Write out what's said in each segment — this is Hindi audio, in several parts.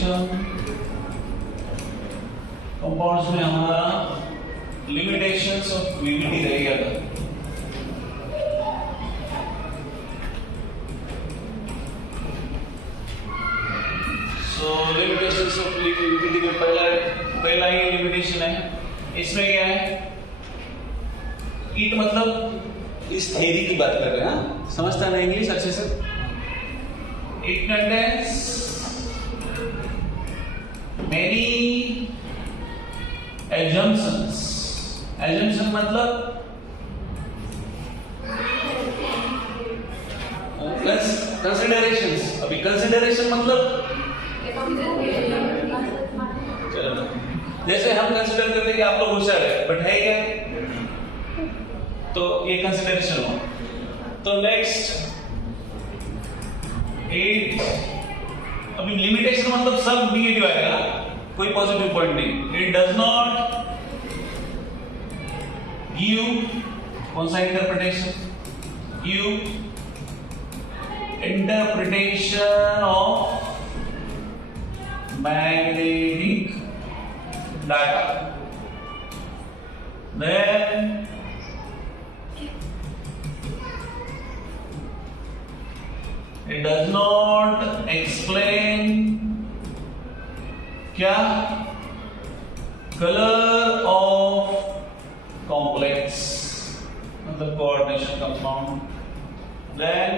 लिमिटेशन कंपाउंड्स में हमारा लिमिटेशंस ऑफ वीवीडी रहेगा था। सो लिमिटेशंस ऑफ वीवीडी में पहला ही लिमिटेशन है। इसमें क्या है, इट मतलब इस थ्योरी की बात कर रहे हैं, हाँ? समझता है ना इंग्लिश अच्छे से? It contains many assumptions। assumption मतलब considerations। अभी consideration मतलब चलो, जैसे हम कंसिडर करते हैं कि आप लोग होशियार है, बट है क्या, तो ये कंसिडरेशन हो। तो नेक्स्ट अभी लिमिटेशन मतलब सब निगेटिव आएगा ना, कोई पॉजिटिव पॉइंट नहीं। इट डज नॉट गिव, कौन सा interpretation, give interpretation of magnetic data. Then it does not explain क्या, color of complex मतलब coordination compound। then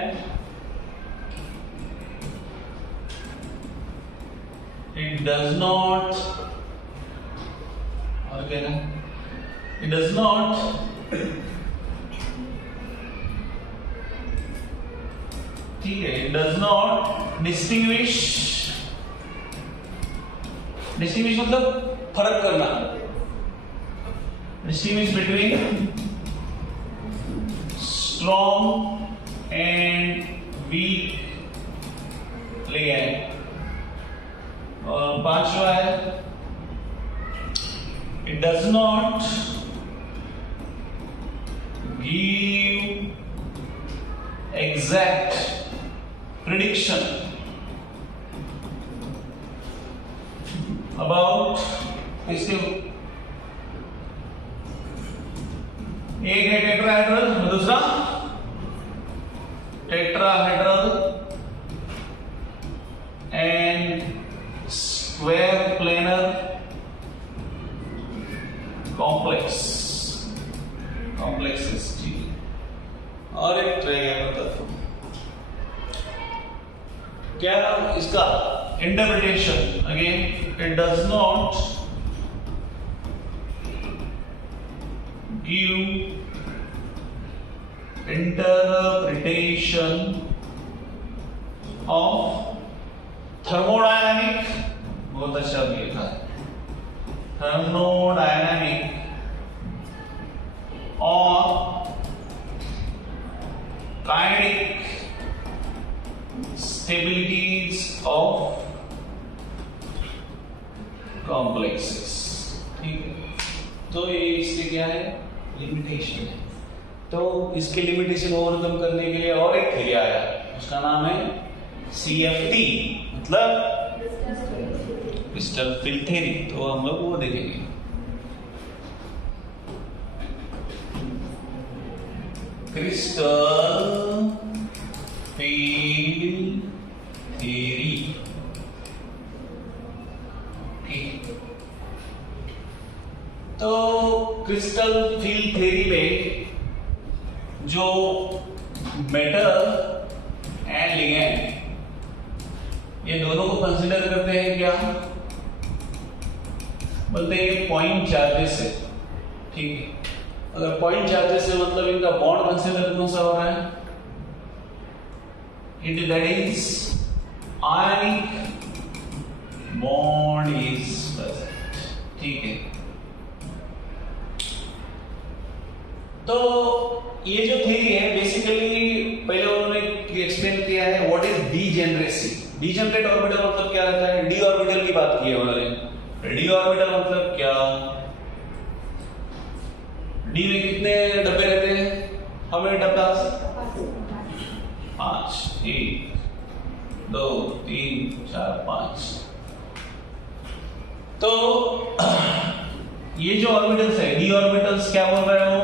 it does not, और क्या है, it does not ठीक है, it does not distinguish मतलब फर्क करना, distinguish between strong and weak ligand। और पांचवा है it does not give exact prediction about इसके, एक है टेट्राहेड्रल, दूसरा tetrahedral and square planar complexes. और एक ट्रायंगल, क्या इसका interpretation, again it does not give interpretation of thermodynamic, बहुत अच्छा लिखा है, थर्मोडायनामिक और काइनेटिक stabilities of complexes। ठीक है, तो ये इसके क्या है, लिमिटेशन है। तो इसके लिमिटेशन ओवरकम करने के लिए और एक थ्योरी आया, उसका नाम है CFT मतलब क्रिस्टल फील्ड थ्योरी। तो हम लोग वो देखेंगे। क्रिस्टल फील्ड थ्योरी, तो क्रिस्टल फील्ड थ्योरी में जो मेटल एंड लिगेंड ये दोनों को कंसीडर करते हैं क्या, बोलते हैं पॉइंट चार्जेस है। ठीक है, अगर पॉइंट चार्जेस से मतलब इनका बॉन्ड कंसीडर कौन सा हो रहा है, it that is ionic bond is present. ठीक है, तो ये जो थ्योरी है बेसिकली पहले उन्होंने एक्सप्लेन किया है what is degeneracy. Degenerate orbital मतलब क्या रहता है, डी ऑर्बिटल की बात की है उन्होंने। डी ऑर्बिटल मतलब क्या, डी में कितने डब्बे रहते हैं, हमें डब्बा 5, 1 2 3 4 5। तो ये जो ऑर्बिटल्स है डी ऑर्बिटल्स क्या बोल रहे हो,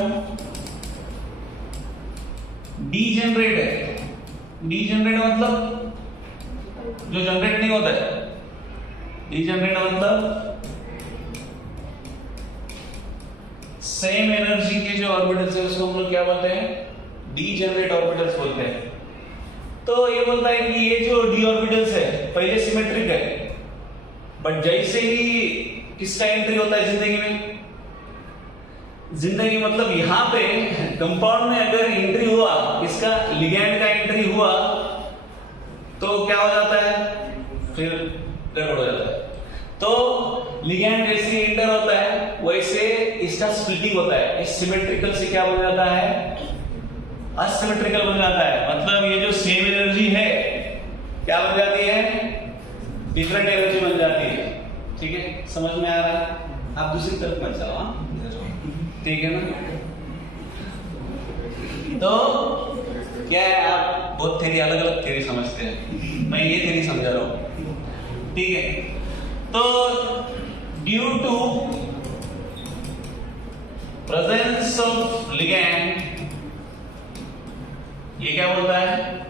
डीजेनरेट है। डीजेनरेट मतलब जो जनरेट नहीं होता है, डीजेनरेट मतलब सेम एनर्जी के जो ऑर्बिटल्स है उसको हम लोग क्या बोलते हैं, डीजेनरेट ऑर्बिटल्स बोलते हैं। तो ये बोलता है कि ये जो डी ऑर्बिटल्स है पहले सिमेट्रिक है, बट जैसे ही किसका एंट्री होता है जिंदगी में, जिंदगी मतलब यहां पे कंपाउंड में अगर एंट्री हुआ, इसका लिगैंड का एंट्री हुआ तो क्या हो जाता है, फिर गड़बड़ हो जाता है। तो लिगैंड जैसे एंटर होता है वैसे इसका स्प्लिटिंग होता है, इस सिमेट्रिकल से क्या बन जाता है, असिमेट्रिकल बन जाता है। मतलब ये जो सेम एनर्जी है क्या बन जाती है, डिफरेंट एनर्जी बन जाती है। ठीक है, समझ में आ रहा है? आप दूसरी तरफ मत जाओ, ठीक है ना। तो क्या है, आप बहुत थ्योरी, अलग अलग थ्योरी समझते हैं, मैं ये थ्योरी समझा रहा हूं। ठीक है, तो due to presence of ligand, ये क्या बोलता है,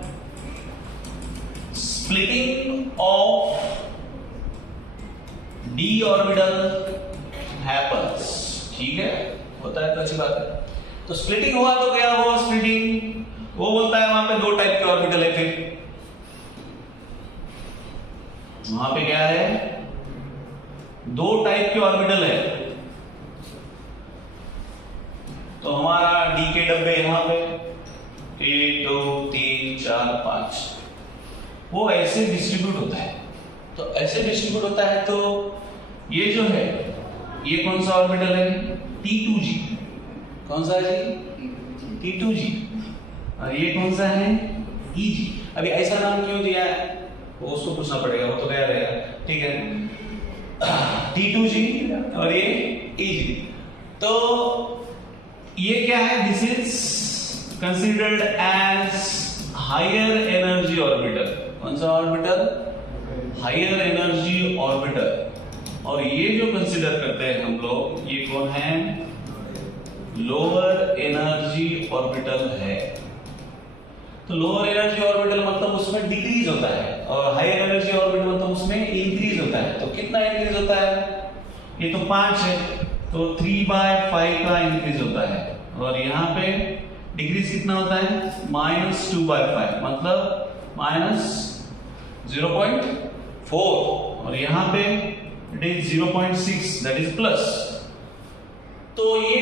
splitting of d orbital happens. ठीक है, होता है तो अच्छी बात है। तो स्प्लिटिंग हुआ तो क्या हुआ, स्प्लिटिंग वो बोलता है वहां पे दो टाइप के ऑर्बिटल है, फिर वहां पे क्या है, दो टाइप के ऑर्बिटल है। तो हमारा डी के डब्बे यहां पे 1 2 3 4 5 वो ऐसे डिस्ट्रीब्यूट होता है। तो ऐसे डिस्ट्रीब्यूट होता है तो ये जो है, ये कौन सा ऑर्बिटल है, T2G। कौन सा है जी, T2G। और ये कौन सा है, EG। अभी ऐसा नाम क्यों दिया है वो उसको पूछना पड़ेगा, वो तो गया रहेगा। ठीक है, T2G और ये EG। तो ये क्या है, this is considered as higher energy orbital. कौन सा ऑर्बिटल, हायर एनर्जी ऑर्बिटल। और ये जो कंसिडर करते हैं हम लोग, ये कौन है, लोअर एनर्जी ऑर्बिटल है। तो लोअर एनर्जी ऑर्बिटल मतलब उसमें डिक्रीज होता है, और हायर एनर्जी ऑर्बिटल मतलब उसमें इंक्रीज होता है। तो कितना इंक्रीज होता है, ये तो 5 है, तो 3/5 का इंक्रीज होता है। और यहाँ पे डिक्रीज कितना होता है, -2/5 मतलब -0.4। और यहाँ पे it is 0.6, that is plus. तो ये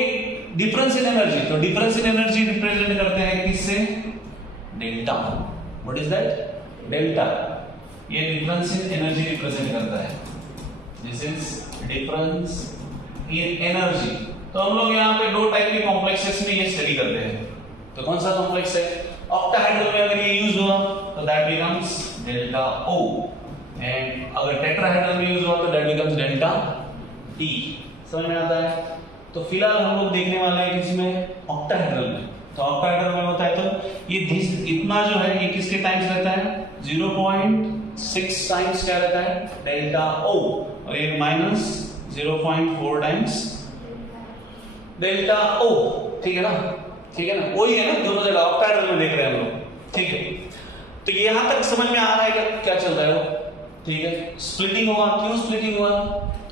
डिफरेंस इन एनर्जी, तो डिफरेंस इन एनर्जी रिप्रेजेंट करते हैं किससे, delta. What is that, delta. ये डिफरेंस इन एनर्जी रिप्रेजेंट करता है, this is difference in energy. तो हम लोग यहाँ पे दो टाइप के कॉम्प्लेक्सेस में ये स्टडी करते हैं। तो कौन सा कॉम्प्लेक्स है, ऑक्टाहेड्रल में अगर ये यूज हुआ तो that becomes delta O, and अगर टेट्राहेड्रल में यूज हुआ तो दैट बिकम्स डेल्टा T। समझ में आता है? तो फिलहाल हम लोग देखने वाले हैं किसमें, ऑक्टाहेड्रल में। तो ऑक्टाहेड्रल में होता है तो ये इतना जो है ये किसके टाइम्स रहता है, 0.6 टाइम्स क्या रहता है, डेल्टा O, और ये -0.4 टाइम्स डेल्टा O। ठीक है ना, ठीक है ना, वही है ना, दोनों जगह ऑक्टाहेड्रल में देख रहे हैं हम लोग। ठीक है, तो यहां तक समझ में आ रहा है क्या चल रहा है वो। ठीक है, स्प्लिटिंग हुआ, क्यों स्प्लिटिंग हुआ,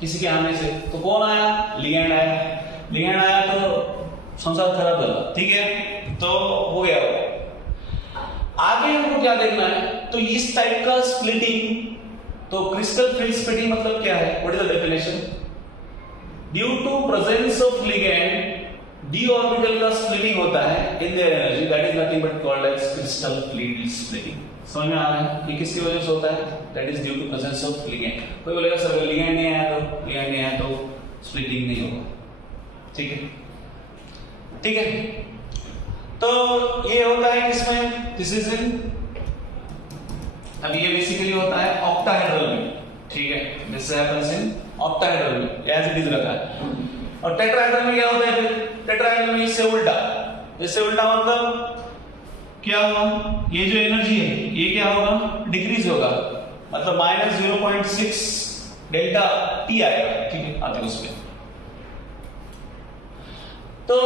किसी के आने से। तो कौन आया, लिगैंड आया। लिगैंड आया तो संसार खराब चला। ठीक है, तो हो गया वो। आगे हमको क्या देखना है, तो इस टाइप का स्प्लिटिंग, तो क्रिस्टल फील्ड स्प्लिटिंग मतलब क्या है, what is the definition, due to presence of ligand d orbital का स्प्लिटिंग होता है in their energy, that is nothing but called as crystal field splitting. समझ में आ रहा है, ये किसकी वजह से होता है, that is due to presence of ligand. कोई बोलेगा सर लिगैंड नहीं आया तो स्प्लिटिंग नहीं होगा। ठीक है, ठीक है, तो ये होता है किसमें, दिस इज इन, अब ये बेसिकली होता है ऑक्टाहेड्रल में। ठीक है, दिस हैपेंस इन ऑक्टाहेड्रल में, एज इट इज रखा है। और टेट्राहेड्रल में क्या होता है, फिर टेट्राहेड्रल में इससे उल्टा, इससे उल्टा मतलब क्या हुआ, ये जो एनर्जी है ये क्या होगा, डिक्रीज होगा। मतलब -0.6 डेल्टा टी आएगा, ठीक है, आते हैं उसमें। तो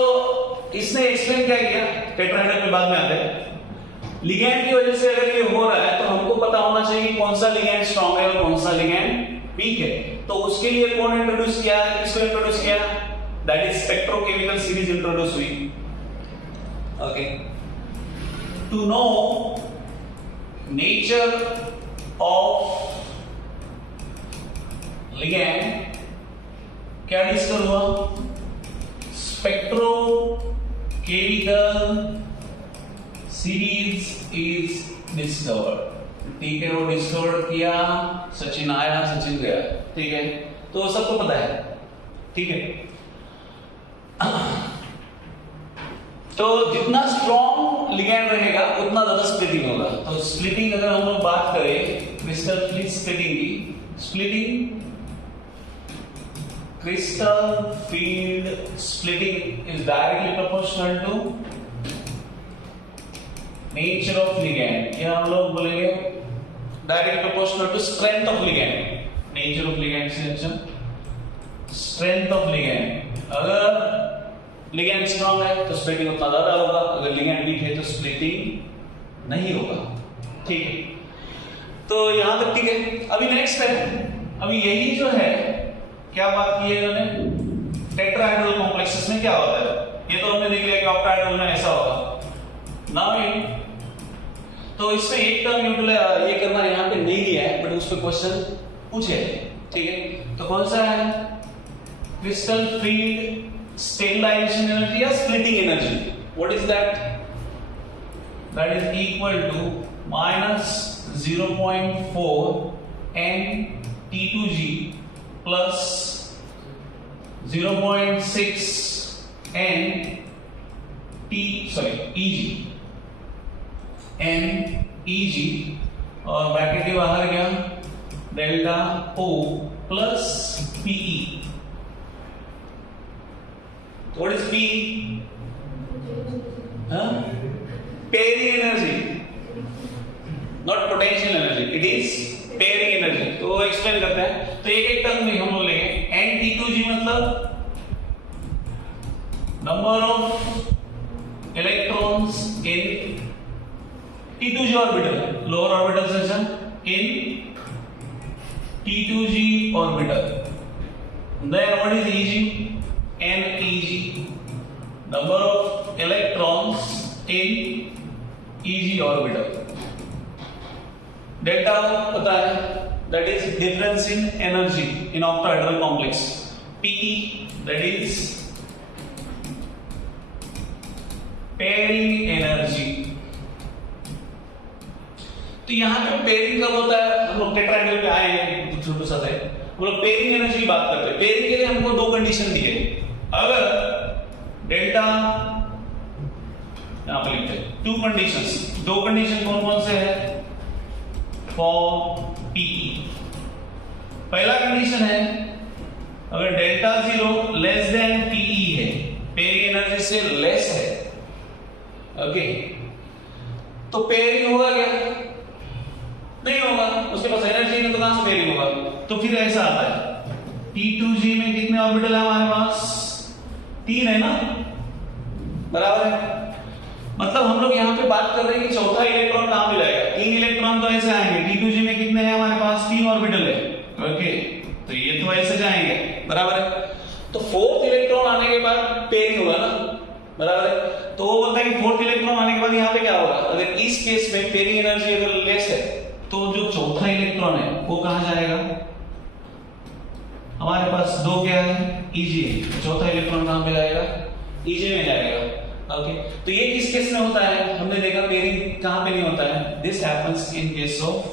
इसने एक्सप्लेन क्या किया, टेट्राहेड्रल के बाद में आते हैं। लिगैंड की वजह से अगर ये हो रहा है तो हमको पता होना चाहिए कि कौन सा लिगैंड स्ट्रांग है और कौन सा लिगैंड वीक है। तो उसके लिए कौन इंट्रोड्यूस किया, किसको इंट्रोड्यूस किया, that is spectrochemical series introduce हुई। Okay, to know nature of ligand क्या डिस्कवर हुआ, स्पेक्ट्रोकेमिकल सीरीज इज डिस्कवर्ड, ठीक है। वो डिस्कवर किया, सचिन आया, सचिन गया, ठीक है, तो सबको पता है, ठीक है। तो जितना स्ट्रॉन्ग लिगैंड रहेगा उतना ज्यादा स्प्लिटिंग होगा। तो स्प्लिटिंग अगर हम लोग बात करें क्रिस्टल स्प्लिटिंग की, splitting crystal field splitting is directly proportional to nature of ligand, या हम लोग बोलेंगे direct proportional to strength of ligand. Nature of ligand से अच्छा स्ट्रेंथ ऑफ लिगैंड, अगर लिगैंड स्ट्रांग है तो स्प्लिटिंग उतना ज्यादा होगा, अगर लिगैंड वीक है तो स्प्लिटिंग नहीं होगा, ठीक है। तो यहां तक ठीक है। अभी नेक्स्ट है, अभी यही जो है क्या बात की है इन्होंने, टेट्राहेड्रल कॉम्प्लेक्सेस में क्या होता है, ये तो हमने देख लिया कि ऑक्टाहेड्रल में ऐसा होगा ना। तो इसमें एक टर्म यूटिलाइज ये करना यहाँ पे नहीं लिया है, बट उस पे क्वेश्चन पूछे, ठीक है। तो कौन सा है, क्रिस्टल फील्ड स्टेबलाइजेशन एनर्जी या splitting energy, what is that, that is equal to -0.4 n T2G plus 0.6 n EG और ब्रैकेट के बाहर गया delta O plus PE। What is PE, pairing energy, not potential energy, it is pairing energy. तो वो एक्सप्लेन करते हैं। तो एक टर्म में हम लोग लेंगे N-T2G मतलब number of electrons in T2G orbital, lower orbital section in T2G orbital. Then what is EG, NEG number of electrons in EG orbital. Delta पता है, that is difference in energy in octahedral complex, PE that is pairing energy। तो यहां पे पेयरिंग कब होता है, हम लोग टेट्राहेड्रल पे आए हैं, छोटू सा है, हम लोग पेयरिंग एनर्जी की बात करते हैं। पेयरिंग के लिए हमको दो कंडीशन दी है, अगर डेल्टा यहां पे लिखते हैं टू कंडीशंस, दो कंडीशन कौन कौन से है फॉर PE। पहला कंडीशन है अगर डेल्टा 0 लेस देन PE है, पेयरिंग एनर्जी से लेस है, ओके, तो पेयरिंग होगा क्या, नहीं होगा, उसके पास एनर्जी नहीं तो कहां से पेयरिंग होगा। तो फिर ऐसा आता है T2G में कितने ऑर्बिटल है हमारे पास, 3 है ना, बराबर है। मतलब हम लोग यहाँ पे बात कर रहे हैं कि चौथा इलेक्ट्रॉन कहां मिलेगा, 3 इलेक्ट्रॉन तो ऐसे आएंगे। T2G में कितने हैं हमारे पास, 3 ऑर्बिटल है, ओके, तो ये तो ऐसे जाएंगे, बराबर है। तो फोर्थ इलेक्ट्रॉन आने के बाद पेयरिंग होगा ना, बराबर है। तो वो बोलता है कि फोर्थ इलेक्ट्रॉन आने के बाद यहाँ पे क्या होगा, अगर इस केस में पेयरिंग एनर्जी अगर लेस है तो जो चौथा इलेक्ट्रॉन है वो कहां जाएगा, हमारे पास 2 क्या है, EG है, चौथा इलेक्ट्रॉन कहां पे जाएगा, EG में जाएगा, ओके। तो ये किस केस में होता है, हमने देखा पेयरिंग कहां पे नहीं होता है, this happens in case of,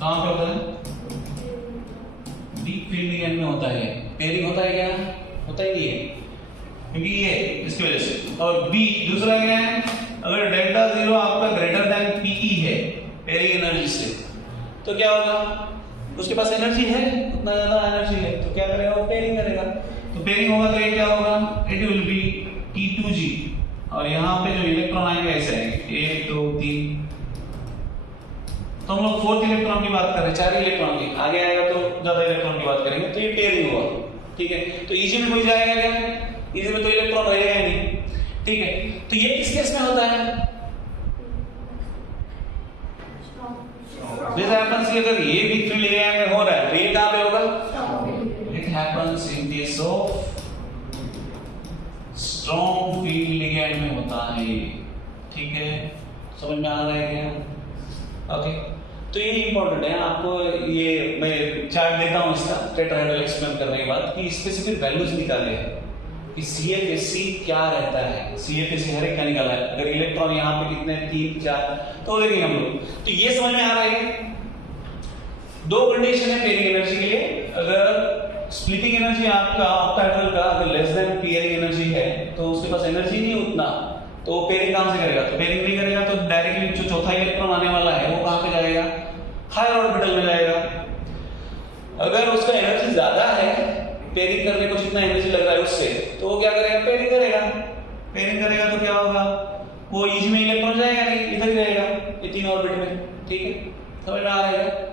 कहां पे होता है, डीप फील्ड लिगैंड में होता है। पेयरिंग होता है क्या, होता ही नहीं है, क्योंकि ये इसकी वजह से। और बी दूसरा क्या है, अगर डेल्टा 0 आपका ग्रेटर देन PE है पेयरिंग एनर्जी से, तो क्या होगा, उसके पास एनर्जी है, उतना ज्यादा एनर्जी है, तो क्या करेगा, वो पेयरिंग करेगा। तो पेयरिंग होगा तो ये क्या होगा, इट विल बी T2G, और यहाँ पे जो इलेक्ट्रॉन आएंगे ऐसे आएंगे 1 2 3, तो हम लोग 4th इलेक्ट्रॉन की बात कर रहे हैं, 4 इलेक्ट्रॉन की, आगे आएगा तो ज्यादा इलेक्ट्रॉन की बात करेंगे। तो ये पेयरिंग हुआ, ठीक है। तो इजी में कोई जाएगा क्या? इजी में तो इलेक्ट्रॉन रहेगा ही नहीं, ठीक है। तो ये किस केस में होता है? दिस हैपेंस अगर ये भी 3 लिगैंड में हो रहा है तो ये कहां पे होगा? It happens in case of strong field ligand में होता है, ठीक है। समझ में आ रहा है क्या? ओके। तो ये इंपॉर्टेंट है आपको, ये मैं चार्ट देता हूं इसका टेट्राहेड्रल एक्सप्लेन करने के बाद कि स्पेसिफिक वैल्यूज निकाले हैं कि CFSC क्या रहता है। CFSC हर एक का निकाला है। अगर इलेक्ट्रॉन यहाँ पे कितने 3 4 तो देखेंगे हम लोग। तो ये समझ में आ रहा है। 2 कंडीशन है पेयरिंग एनर्जी के लिए। अगर स्प्लिटिंग एनर्जी आपका ऑक्टाहेड्रल का अगर लेस देन पेयरिंग एनर्जी है तो उसके पास एनर्जी नहीं उतना, तो पेयरिंग कहां से करेगा? तो पेयरिंग नहीं करेगा तो डायरेक्टली जो चौथा इलेक्ट्रॉन आने वाला है वो कहां पे जाएगा? हायर ऑर्बिटल में जाएगा। अगर उसका एनर्जी ज्यादा है, पेयरिंग करने को जितना एनर्जी लग रहा है उससे, तो वो क्या करेगा? पेयरिंग करेगा। पेयरिंग करेगा तो क्या होगा? वो इजी में इलेक्ट्रॉन जाएगा नहीं, इधर ही रहेगा, ये 3 ऑर्बिट में, ठीक है। समझ में आ रहा है?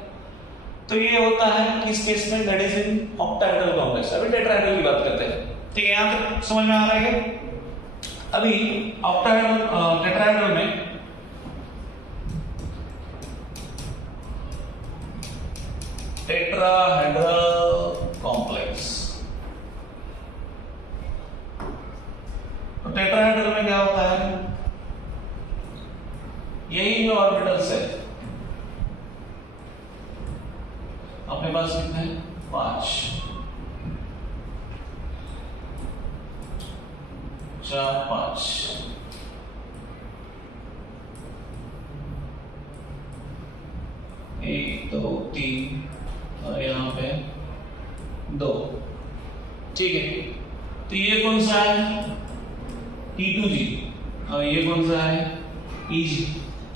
तो ये होता है किस केस में? That is in octahedral complex. अभी टेट्राहेड्रल की बात करते हैं, ठीक है। यहां तक समझ में आ रहा है क्या? अभी ऑक्टाहेड्रल टेट्राहेड्रल में टेट्राहेड्रल कॉम्प्लेक्स, तो टेट्राहेड्रल में क्या होता है? यही जो ऑर्बिटल्स है अपने पास कितने हैं? 5 4 5 1 2 3 और यहाँ पे 2, ठीक है। तो ये कौन सा है? T2G और ये कौन सा है? EG,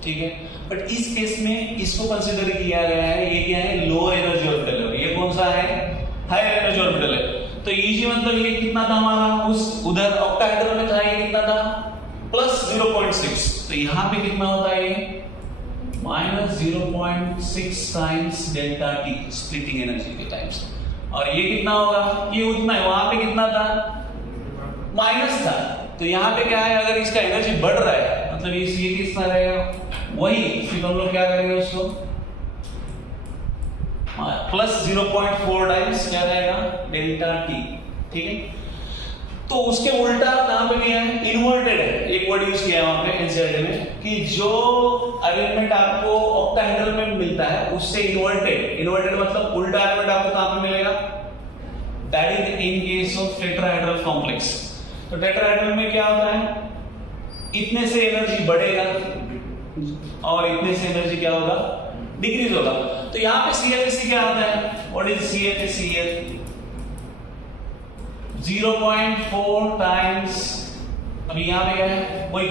ठीक है। बट इस केस में इसको कंसीडर किया गया है, ये क्या है? लोअर एनर्जी ऑर्बिटल है। ये कौन सा है? हायर एनर्जी ऑर्बिटल है। तो EG मतलब ये कितना था हमारा? उस उधर ऑक्टाहेड्रल में था, ये कितना था? प्लस 0.6। तो यहाँ पे कितना होता है? ये minus 0.6 times delta T splitting energy के टाइम्स। और ये कितना होगा? ये उतना है। वहां पे कितना था? माइनस था। तो यहाँ पे क्या है? अगर इसका एनर्जी बढ़ रहा है मतलब ये कितना रहेगा? वही, फिर हम लोग क्या करेंगे उसको? प्लस 0.4 टाइम्स क्या रहेगा? डेल्टा टी, ठीक है। तो उसके उल्टा कहां पे किया है? इन्वर्टेड है। एक वर्ड यूज किया है वहां पे एनसीईआरटी में कि जो अरेंजमेंट आपको ऑक्टाहेड्रल में मिलता है उससे इन्वर्टेड मतलब उल्टा अरेंजमेंट आपको कहां पे मिलेगा? That is in case of tetrahedral complex. तो टेट्राहेड्रल में क्या होता है? इतने से एनर्जी बढ़ेगा और इतने से एनर्जी क्या होगा? डिक्रीज होगा। तो यहाँ पे CFSC क्या आता है? What is CFSC here? 0.4 times, अभी यहाँ पे क्या है? वही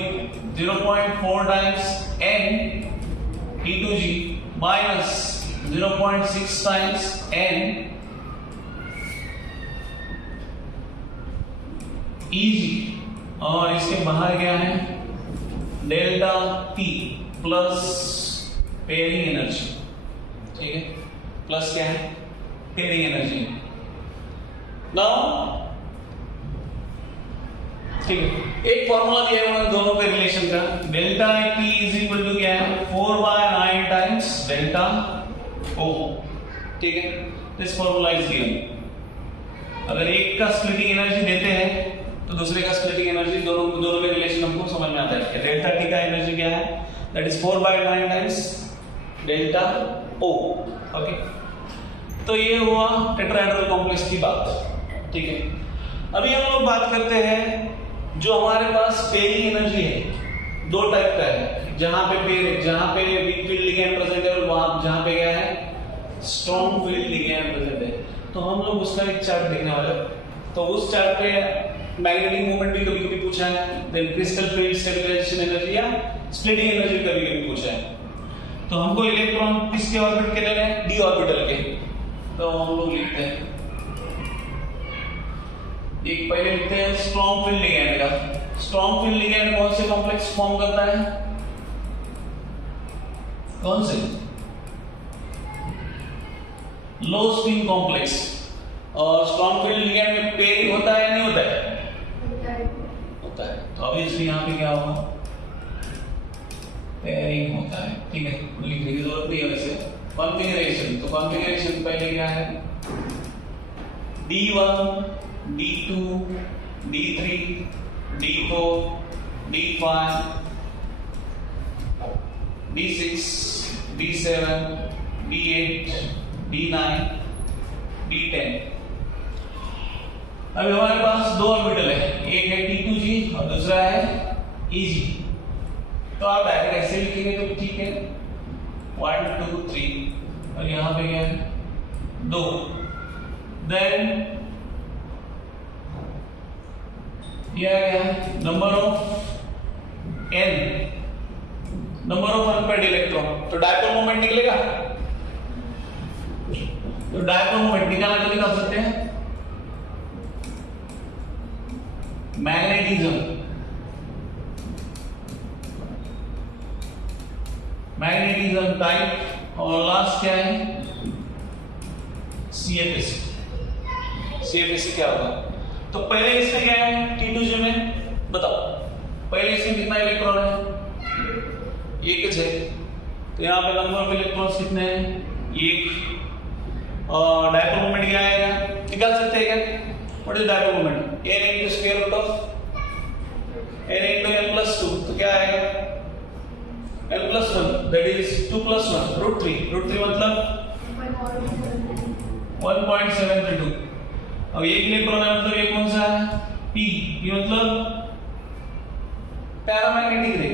0.4 times N T2G minus 0.6 times N EG और इसके बाहर क्या है? Delta T plus pairing energy, ठीक है। प्लस क्या है? Pairing energy. नाउ ठीक है, एक फॉर्मूला दिया है उन्होंने दोनों के रिलेशन का। Delta T is equal to क्या है? 4/9 टाइम्स डेल्टा O, ठीक है। This formula is given. अगर एक का स्प्लिटिंग एनर्जी देते हैं तो दूसरे का स्प्लिटिंग एनर्जी, दोनों में रिलेशन हमको समझ में आता है। डेल्टा T का एनर्जी क्या है? That is 4/9 times delta O, okay. तो ये हुआ टेट्राहेड्रल कॉम्प्लेक्स की बात, ठीक है। अभी हम लोग बात करते हैं जो हमारे पास पेयरिंग एनर्जी है, 2 टाइप का है। जहां पे वीक फील्ड लिगैंड प्रेजेंट है और वहां जहां पे क्या है? स्ट्रॉन्ग फील्ड लिगैंड प्रेजेंट है। तो हम लोग उसका एक चार्ट देखने वाले। तो उस चार्ट पे मैग्नेटिक मोमेंट भी कभी-कभी पूछा है, then crystal field stabilization energy या स्प्लिटिंग एनर्जी कभी-कभी पूछा है। तो हमको इलेक्ट्रॉन किसके ऑर्बिट के लेने हैं? डी ऑर्बिटल के। तो हम लोग लिखते हैं, एक पहले लिखते हैं स्ट्रॉन्ग फील्ड लिगैंड का। स्ट्रॉन्ग फील्ड लिगैंड कौन से कॉम्प्लेक्स फॉर्म करता है? कौन से? लो स्पिन कॉम्प्लेक्स। और स्ट्रॉन्ग फील्ड लिगेंड में पेयरिंग होता है या नहीं होता है? होता है। तो ऑब्वियसली यहाँ पे क्या होगा? पेयरिंग होता है। ठीक है, लिखने की जरूरत नहीं है वैसे। कॉन्फ़िगरेशन, तो कॉन्फ़िगरेशन पहले क्या है? D1, D2, D3, D4, D5, D6, D7, D8, D9, D10। अभी हमारे पास दो ऑर्बिटल है, एक है T2G और दूसरा है EG। तो आप डायरेक्ट ऐसे लिखेंगे तो ठीक है, 1 2 3, और यहाँ पे क्या है? 2। देन यह क्या है? Number of n, number of unpaired electron. तो डायपोल मोमेंट निकलेगा। तो डायपोल मोमेंट निकालना तो निकाल सकते हैं। मैग्नेटिज्म, मैग्नेटिज्म टाइप, और लास्ट क्या है? CFSE। CFSE क्या होगा? तो पहले इसमें क्या है? T2G में बताओ, पहले इसमें कितना इलेक्ट्रॉन है? एक है। तो यहाँ पे नंबर ऑफ इलेक्ट्रॉन्स कितने हैं? एक। और डायपोल मोमेंट क्या आएगा? निकाल सकते हैं क्या? What is dipole moment? n into square root of n into n plus 2। तो क्या आएगा? n plus 1, that is 2 plus 1, √3। √3 मतलब 1.732। अब एक इलेक्ट्रॉन है मतलब ये कौन सा है? p। ये मतलब पैरामैग्नेटिक रे,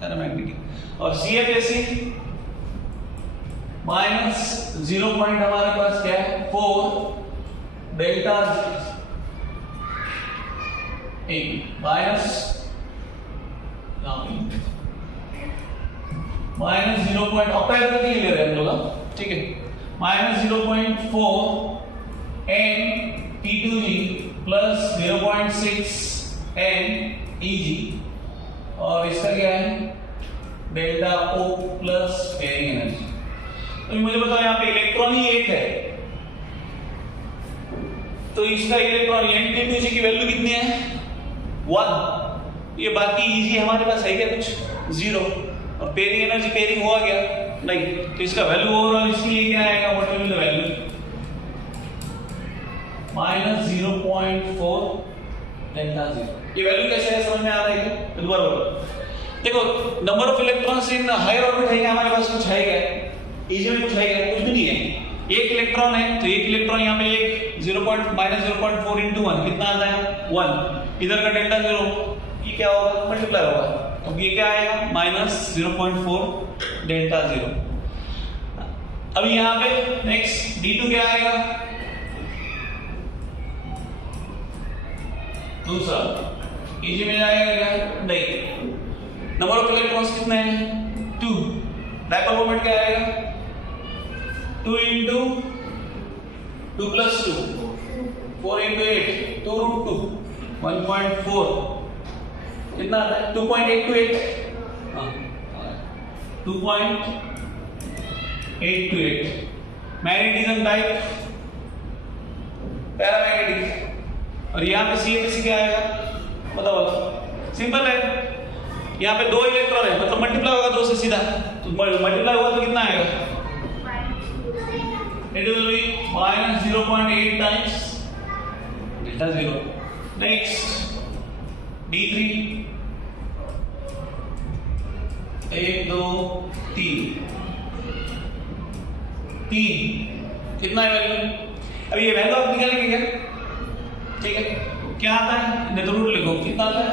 पैरामैग्नेटिक। और CFSE माइनस 0 पॉइंट हमारे पास क्या है? 4 डेल्टा माइनस माइनस 0 पॉइंट ऑक्टाइड तक ही ले रहे हैं हम लोग, ठीक है। Minus 0.4 n T2G plus 0.6 n EG, और इसका क्या है? Delta O plus pairing energy. तो मुझे बताओ यहाँ पे इलेक्ट्रॉन ही एक है, तो इसका इलेक्ट्रॉन T2G की वैल्यू कितनी है? 1। ये बाकी EG हमारे पास है क्या? कुछ 0। और पेयरिंग एनर्जी पेयरिंग हुआ क्या? नहीं। तो इसका वैल्यू ओवरऑल इसके लिए क्या आएगा? What will be the value? Minus 0.4 delta 0। ये वैल्यू कैसे है, समझ में आ रहा है क्या? दोबारा बोलो। देखो, number of electrons in higher orbit है क्या हमारे पास? कुछ है क्या? EG में कुछ है क्या? कुछ भी नहीं है। एक इलेक्ट्रॉन है, तो एक इलेक्ट्रॉन यहाँ पे एक माइनस 0.4 into 1 कितना आता है? 1। इधर का डेल्टा 0, ये क्या होगा? मल्टीप्लाई होगा। तो ये क्या आएगा? Minus 0.4 delta 0। अभी यहाँ पे नेक्स्ट D2 क्या आएगा? दूसरा EG में जाएगा क्या? नहीं। नंबर ऑफ इलेक्ट्रॉन्स कितने हैं? 2। डायपोल मोमेंट क्या आएगा? 2 into 2 plus 2, 4 into 8, 2√2, 1.4 कितना आता है? 2.828। हाँ, 2.828। Magnetism type paramagnetic. और यहाँ पे CFSE क्या आएगा? बताओ। सिंपल है, यहाँ पे 2 इलेक्ट्रॉन है, मतलब मल्टीप्लाई होगा 2 से सीधा। तो मल्टीप्लाई हुआ तो कितना आएगा? It will be minus 0.8 times delta 0. Next, D3, 1 2 3 कितना है वैल्यू? अभी ये वैल्यू आप निकालेंगे क्या? ठीक है, क्या आता है? नहीं तो रूट लिखो, कितना आता है?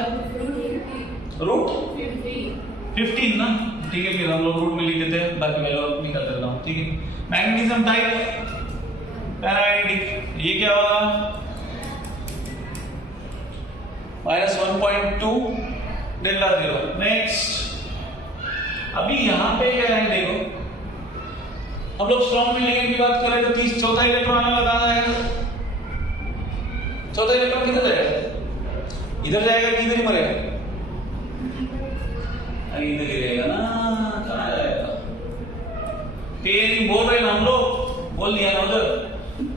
रूट 15 ना, ठीक है। फिर हम लोग रूट में लिख देते हैं, बाकी वैल्यू आप निकाल देता हूँ, ठीक है। मैग्नेटिज्म टाइप पैरामैग्नेटिक, ये क्या होगा? Minus 1.2 delta 0। नेक्स्ट, अभी यहाँ पे क्या है देखो, हम लोग स्ट्रॉन्ग फील्ड लिगेंड की बात करें तो चौथा इलेक्ट्रॉन हमें लगाना है। चौथा इलेक्ट्रॉन किधर जाएगा? इधर जाएगा कि इधर ही मरेगा? इधर ही रहेगा ना, कहाँ जाएगा? पेयरिंग बोल रहे हैं हम लोग, बोल लिया ना उधर,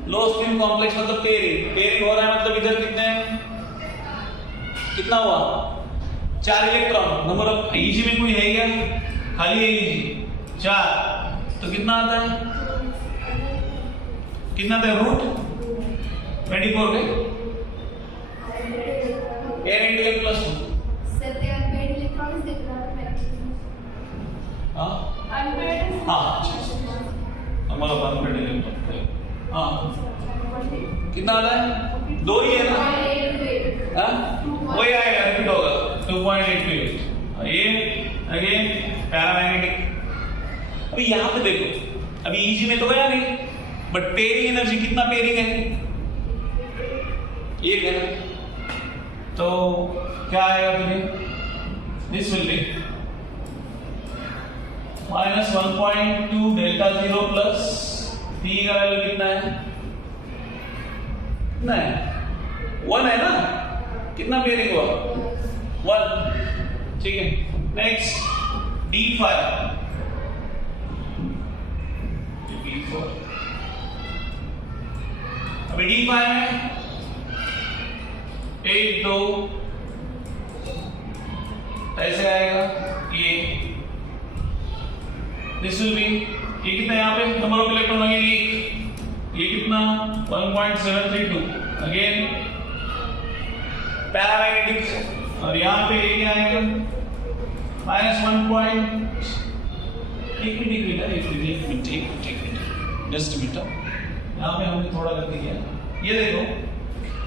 लो स्पिन कॉम्प्लेक्स मतलब पेयरिंग हो रहा है, मतलब इधर कितना हुआ 4 इलेक्ट्रॉन। नंबर ऑफ Eg में कोई है क्या, खाली है Eg 4, तो कितना आता है रूट 24 के एयर इंटेलेक्ट प्लस 2। हमारा अनपेड इलेक्ट्रॉन कितना आता है, 2 ही है ना, वही आएगा, रिपीट होगा 2.88। ये अगेन पैरामैग्नेटिक। अभी यहाँ पे देखो, अभी Eg में तो गया नहीं, बट पेयरिंग एनर्जी कितना पेयरिंग है, एक है ना, तो क्या आएगा फिर, this will be -1.2 delta 0 plus P का वैल्यू कितना है, 1 है ना, कितना पेयरिंग हुआ 1, ठीक है। नेक्स्ट D5 B4, अभी D5 में 1 2 ऐसे आएगा, ये दिस विल बी, ये कितना यहाँ पे नंबर ऑफ इलेक्ट्रॉन लगेगी, ये कितना 1.732 अगेन पैरामैग्नेटिक, और यहाँ पे ये क्या आएगा -1. एक मिनट जस्ट मिनट, यहाँ पे हमने थोड़ा कर दिया, ये देखो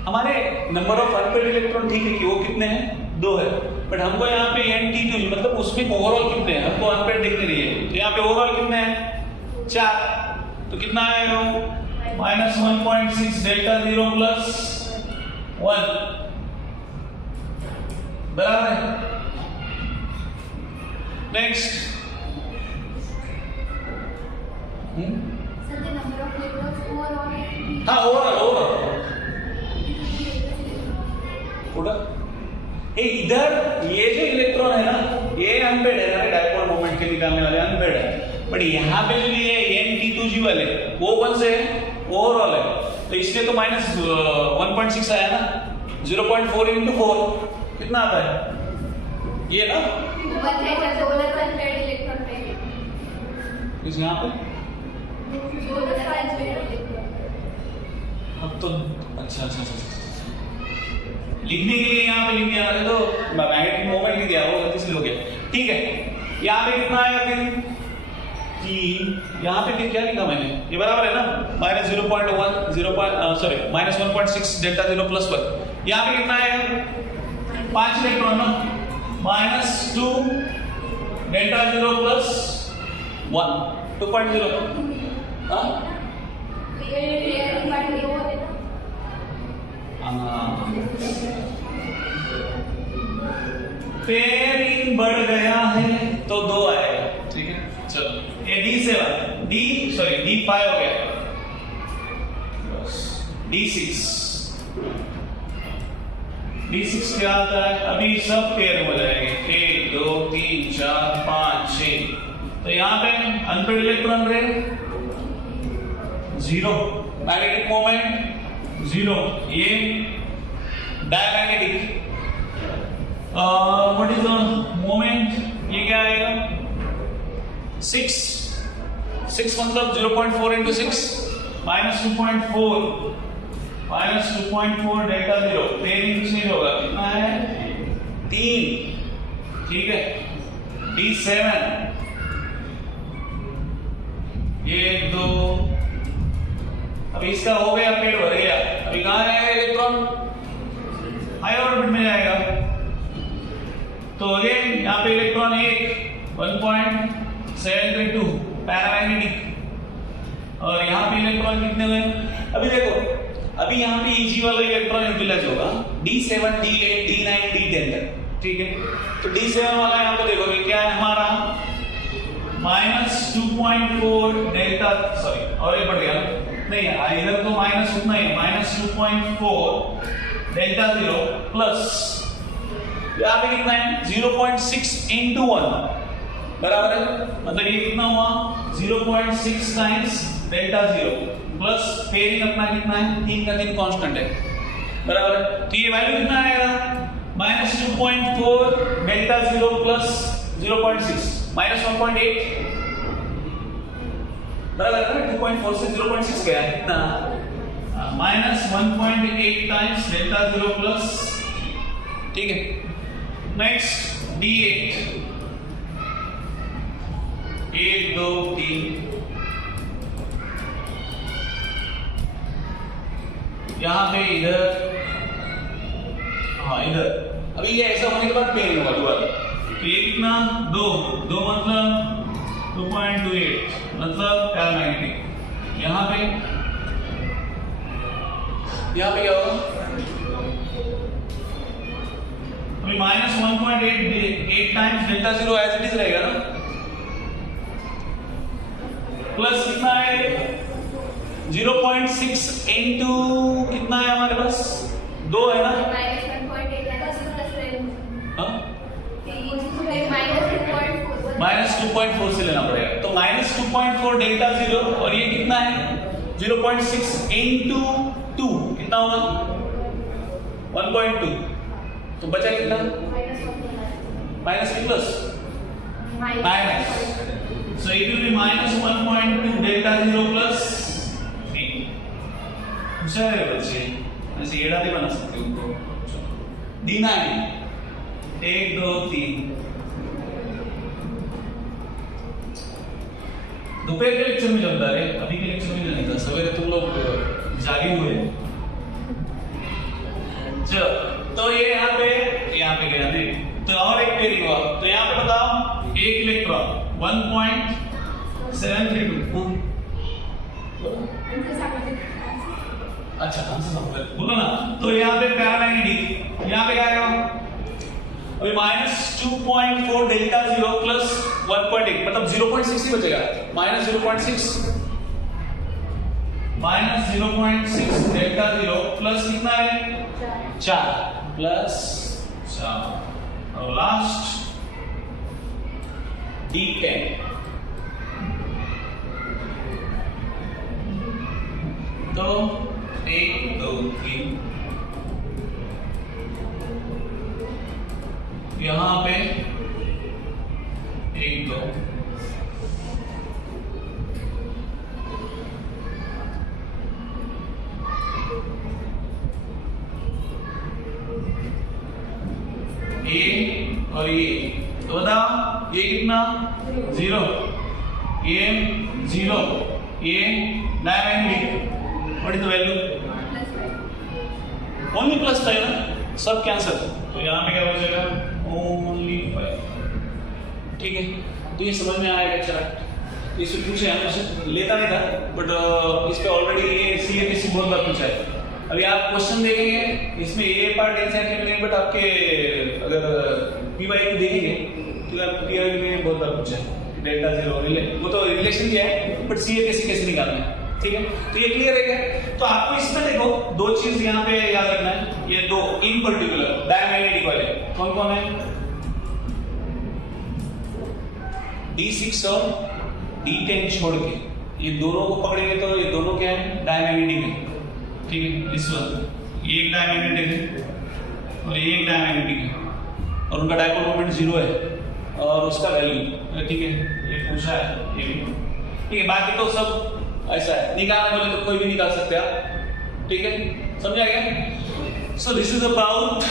हमारे नंबर ऑफ अनपेड इलेक्ट्रॉन ठीक है कि वो कितने हैं 2 है, बट हमको यहाँ पे NT2 मतलब उसमें ओवरऑल कितने हैं, हमको अनपेड देखने नहीं है, तो यहाँ पे ओवरऑल कितने हैं 4, तो कितना आएगा -1.6 डेल्टा 0 प्लस 1 बराबर है। नेक्स्ट हाँ ओवरऑल इधर ये जो इलेक्ट्रॉन है ना, ये अनपेड है ना, डायपोल मोमेंट के निकालने वाले अनपेड है, बट यहाँ पे जो लिए NT2G वाले वो कौन से है, ओवरऑल है, तो इसलिए तो -1.6 आया ना, 0.4 × 4 कितना आता है ये ना, इस यहाँ पे अब तो अच्छा लिखने के लिए यहाँ पे लिख दिया, तो मैग्नेटिक मोमेंट नहीं दिया, वो गलती से हो गया, ठीक है। यहाँ पे कितना आएगा फिर कि यहाँ पे क्या लिखा मैंने, ये बराबर है ना -1.6 डेल्टा 0 प्लस 1, यहाँ पे कितना आएगा 5 इलेक्ट्रॉन ना, -2 डेल्टा 0 प्लस 1 2.0 हाँ पेयरिंग बढ़ गया है तो 2 आएगा, ठीक है। चलो ये D5 हो गया, D6 क्या आता है, अभी सब पेयर हो जाएंगे 1 2 3 4 5 6, तो यहाँ पे अनपेड इलेक्ट्रॉन रहे 0, मैग्नेटिक मोमेंट 0, ये diamagnetic what is the moment, ये क्या आएगा 6 मतलब 0.4 × 6 -2.4 डेल्टा 0, पेयरिंग चेंज होगा, कितना है 3, ठीक है। D7 ये 2, अभी इसका हो गया, पेड़ भर गया, अभी कहाँ जाएगा इलेक्ट्रॉन, हाई ऑर्बिट में जाएगा, तो अगेन यहाँ पे इलेक्ट्रॉन 1.732 पैरामैग्नेटिक, और यहाँ पे इलेक्ट्रॉन कितने हुए, अभी देखो अभी यहाँ पे Eg वाला इलेक्ट्रॉन यूटिलाइज होगा D7 D8 D9 D10 तक, ठीक है। तो D7 वाला यहाँ पे देखोगे क्या है हमारा -2.4 डेल्टा, सॉरी और ये बढ़ गया नहीं है, इधर तो माइनस उतना ही -2.4 डेल्टा 0 प्लस यहाँ पे कितना है 0.6 × 1 बराबर है, मतलब ये कितना हुआ 0.6 टाइम्स डेल्टा 0 प्लस पेयरिंग अपना कितना है 3 का 3 कांस्टेंट है बराबर है। तो ये वैल्यू कितना आएगा -2.4 डेल्टा 0 प्लस 0.6 -1.8 बराबर है। 2.4 से 0.6 गया है कितना -1.8 टाइम्स डेल्टा 0 प्लस, ठीक है। नेक्स्ट D8 1 2 3 यहां पे इधर, हाँ इधर। अभी ये ऐसा होने के बाद पेयरिंग होगा दोबारा। तो ये कितना 2 मतलब 2.28 मतलब पैरामैग्नेटिक। यहां पे क्या होगा अभी -1.8 times delta 0 as it is रहेगा ना, प्लस कितना है 0.6 इनटू कितना है हमारे पास 2 है ना, -2.4 से लेना पड़ेगा। तो -2.4 डेल्टा 0 और ये कितना है 0.6 इनटू 2 कितना होगा 1.2। तो बचा कितना माइनस की plus minus, so it will B -1.2 delta 0 plus 3। होशियार है बच्चे, ऐसे एड़ा नहीं बना सकते उनको। D9 1 2 3 दोपहर के लेक्चर में चलता है, अभी के लेक्चर में नहीं था। सवेरे तुम लोग जागे हुए हैं। चलो तो ये यहाँ पे गया नहीं, तो और एक पेयरिंग हुआ। तो यहाँ पे बताओ एक इलेक्ट्रॉन 1.732 अच्छा बोलो ना। तो यहाँ पे पैरामैग्नेटिक, यहाँ पे क्या आएगा अभी -2.4 डेल्टा 0 प्लस 1.8 मतलब 0.6 ही बचेगा, -0.6 डेल्टा 0 प्लस कितना है 4 प्लस 4 और लास्ट D10 तो 1 2 3 यहां पे 1 2 ये और ये, तो बताओ ये कितना 0 ये 0 ये diamagnetic what is the value only +5 ना, सब कैंसिल। तो यहाँ पे क्या बचेगा ओनली 5, ठीक है। तो ये समझ में आएगा। चला इससे पूछे लेता नहीं था बट इस पे ऑलरेडी ये CFSC बहुत बार पूछा है। अभी आप क्वेश्चन देखेंगे इसमें ये पार्ट एग्जैक्ट नहीं, बट आपके अगर PY को देखेंगे तो आप PY में बहुत बार पूछा है डेल्टा 0 वो तो रिलेशन किया है बट CFSC कैसे निकालना है, ठीक है। तो ये क्लियर है क्या। तो आपको इसमें देखो दो चीज यहाँ पे याद रखना है, ये दो इन पर्टिकुलर डायमैग्नेटिक वाले कौन कौन है D6 और D10 छोड़ के ये दोनों को पकड़ेंगे तो ये दोनों क्या है डायमैग्नेटिक है, ठीक है। इस वक्त ये एक डायमैग्नेटिक है और ये एक डायमैग्नेटिक है और उनका डायपोल मोमेंट 0 है और उसका वैल्यू, ठीक है। ये पूछा है ये भी, ठीक है। बाकी तो सब ऐसा है, निकालना बोले तो कोई भी निकाल सकते हैं आप, ठीक है। समझा गया। So this is about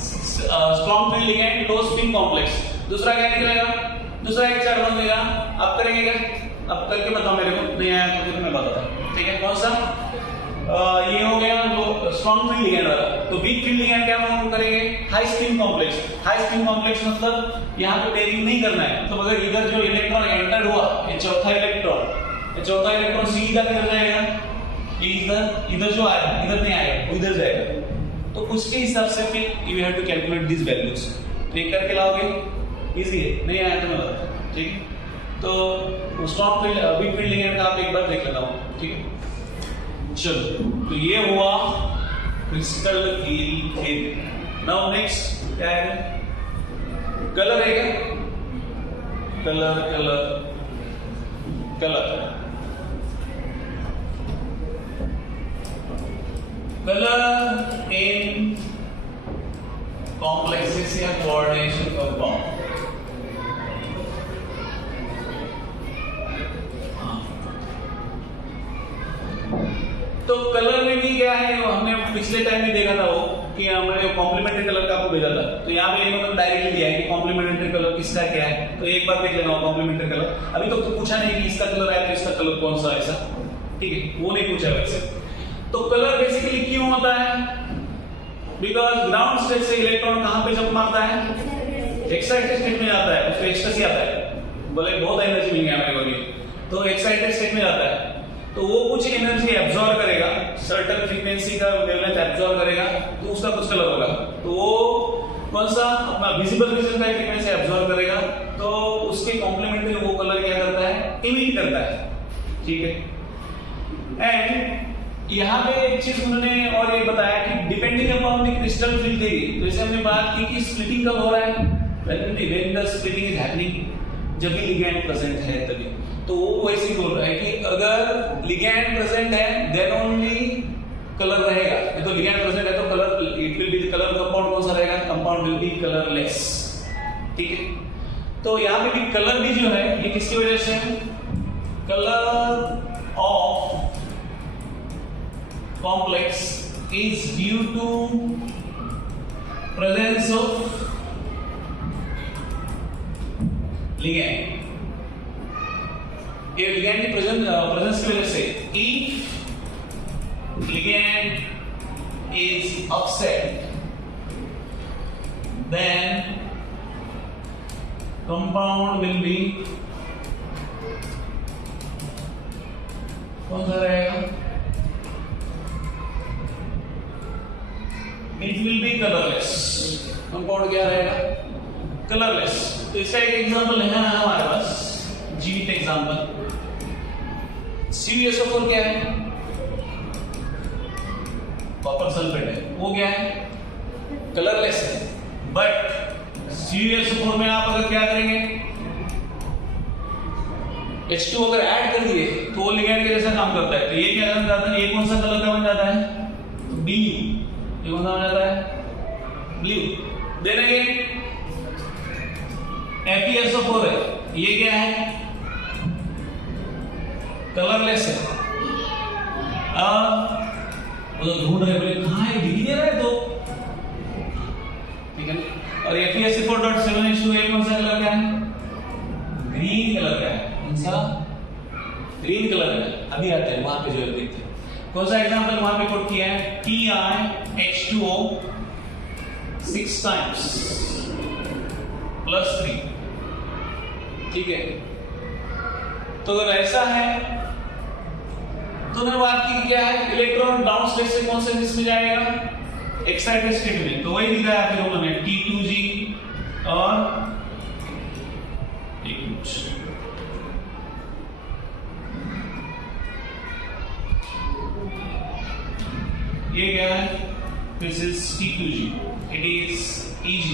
strong field ligand low spin complex. दूसरा क्या निकलेगा, दूसरा एक चार्ट बन देगा, आप करेंगे क्या, अब करके बताओ मेरे को, नहीं आया तो फिर मैं बताता हूं, ठीक है। कौन सा ये हो गया स्ट्रॉन्ग फील्ड लिगेंड वाला। तो वीक फील्ड लिगेंड क्या हम करेंगे high spin complex. High spin complex मतलब यहाँ पे पेयरिंग नहीं करना है। तो अगर इधर जो इलेक्ट्रॉन एंटर हुआ ये चौथा इलेक्ट्रॉन सीधा किधर जाएगा, ये इधर जो आया इधर नहीं आएगा, वो इधर जाएगा। तो उसके हिसाब से फिर you have to calculate this values. तो ये करके लाओगे इजी है, नहीं आया तो मैं बताता हूं, ठीक है। तो strong field weak field ligand का आप एक बार देख लेता हूं, ठीक है। चलो तो ये हुआ क्रिस्टल की थ्योरी। नाउ नेक्स्ट क्या है, कलर है क्या, कलर कलर इन कॉम्प्लेक्सेस या कोऑर्डिनेशन कंपाउंड। तो कलर में भी क्या है, हमने पिछले टाइम में देखा था वो कि हमने कॉम्प्लीमेंट्री कलर का आपको भेजा था। तो यहाँ पे मतलब डायरेक्टली दिया है कि कॉम्प्लीमेंट्री कलर किसका क्या है, तो एक बार देख लेना कॉम्प्लीमेंट्री कलर। अभी तो पूछा नहीं कि इसका कलर है तो इसका कलर कौन सा ऐसा, ठीक है, वो नहीं पूछा वैसे। तो कलर बेसिकली क्यों होता है, बिकॉज ग्राउंड स्टेट से इलेक्ट्रॉन कहाँ पे जंप मारता है, एक्साइटेड स्टेट में जाता है, उसको एक्सटेसी आता है, बोले बहुत एनर्जी मिल गया मेरे को भी, तो एक्साइटेड स्टेट में जाता है। तो वो कुछ एनर्जी एब्जॉर्ब करेगा, सर्टेन फ्रीक्वेंसी का वेवलेंथ एब्जॉर्ब करेगा, तो उसका कुछ कलर होगा। तो वो कौन सा अपना विजिबल रीजन का फ्रीक्वेंसी एब्जॉर्ब करेगा, तो उसके कॉम्प्लीमेंट्री वो कलर क्या करता है, इमिट करता है, ठीक है। एंड यहाँ पे एक चीज उन्होंने और ये बताया कि depending upon the crystal field देगी। तो जैसे हमने बात की कि स्प्लिटिंग कब हो रहा है, when the splitting is happening, जब भी लिगैंड प्रेजेंट है तभी। तो वो वैसे ही बोल रहा है कि अगर लिगैंड प्रेजेंट है देन ओनली कलर रहेगा, ये तो लिगैंड प्रेजेंट है तो colour it will B colour compound कौन सा रहेगा, कंपाउंड विल बी कलरलेस, ठीक है। तो यहाँ पे भी कलर भी जो है ये किसकी वजह से, colour of complex is due to presence of ligand. ये लिगैंड की प्रेजेंस की वजह से, if ligand is upset then compound will be कौन सा रहेगा, it will be colourless. Compound क्या रहेगा, कलरलेस। तो इसका एक एग्जांपल है ना हमारे पास, जीवित एग्जांपल। CuSO4 क्या है, कॉपर सल्फेट है, वो क्या है, कलरलेस है। बट CuSO4 में आप अगर क्या करेंगे, H2 अगर ऐड कर दिए तो वो लिगैंड के जैसा काम करता है। तो ये क्या बन जाता है, ये कौन सा कलर का बन जाता है, ब्लू। ये कौन सा बन जाता है, ब्लू। देन अगेन FeSO4 है, ये क्या है, कलरलेस है। वो तो ढूंढ रहे, बोले कहाँ है, दिख नहीं रहा है तो, ठीक है ना। और FeSO4.7H2 ये कौन सा कलर का है, ग्रीन कलर का है। कौन सा, ग्रीन कलर का। अभी आते हैं वहां पे जो देखते हैं, कौन सा एग्जांपल वहां पे कोट किया है, TiH2O 6 times +3, ठीक है। तो अगर ऐसा है तो मैंने बात की क्या है, इलेक्ट्रॉन डाउन स्टेट से कौन से में जाएगा, एक्साइटेड स्टेट में। तो वही दिखाया फिर उन्होंने T2G और ये क्या है, this is T2G, it is Eg।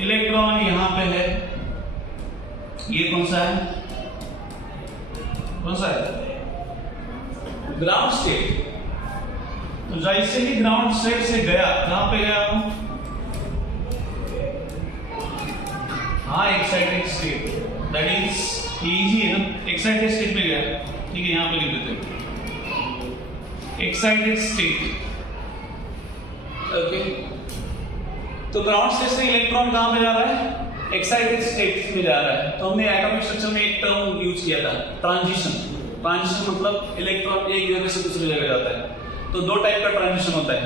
Electron यहां पे है, ये कौन सा है, कौन सा है, ग्राउंड स्टेट। तो जैसे ही ग्राउंड स्टेट से गया, कहां पे गया वो, हाँ excited state, that is Eg है ना, एक्साइटेड स्टेट में गया, ठीक है। यहां पे लिख देते हैं एक्साइटेड स्टेट, ओके। तो ग्राउंड स्टेट से इलेक्ट्रॉन कहां पे जा रहा है, एक्साइटेड स्टेट में जा रहा है। तो हमने एटॉमिक स्ट्रक्चर में एक टर्म यूज किया था, ट्रांजिशन। ट्रांजिशन मतलब इलेक्ट्रॉन एक जगह से दूसरी जगह जाता है। तो दो टाइप का ट्रांजिशन होता है।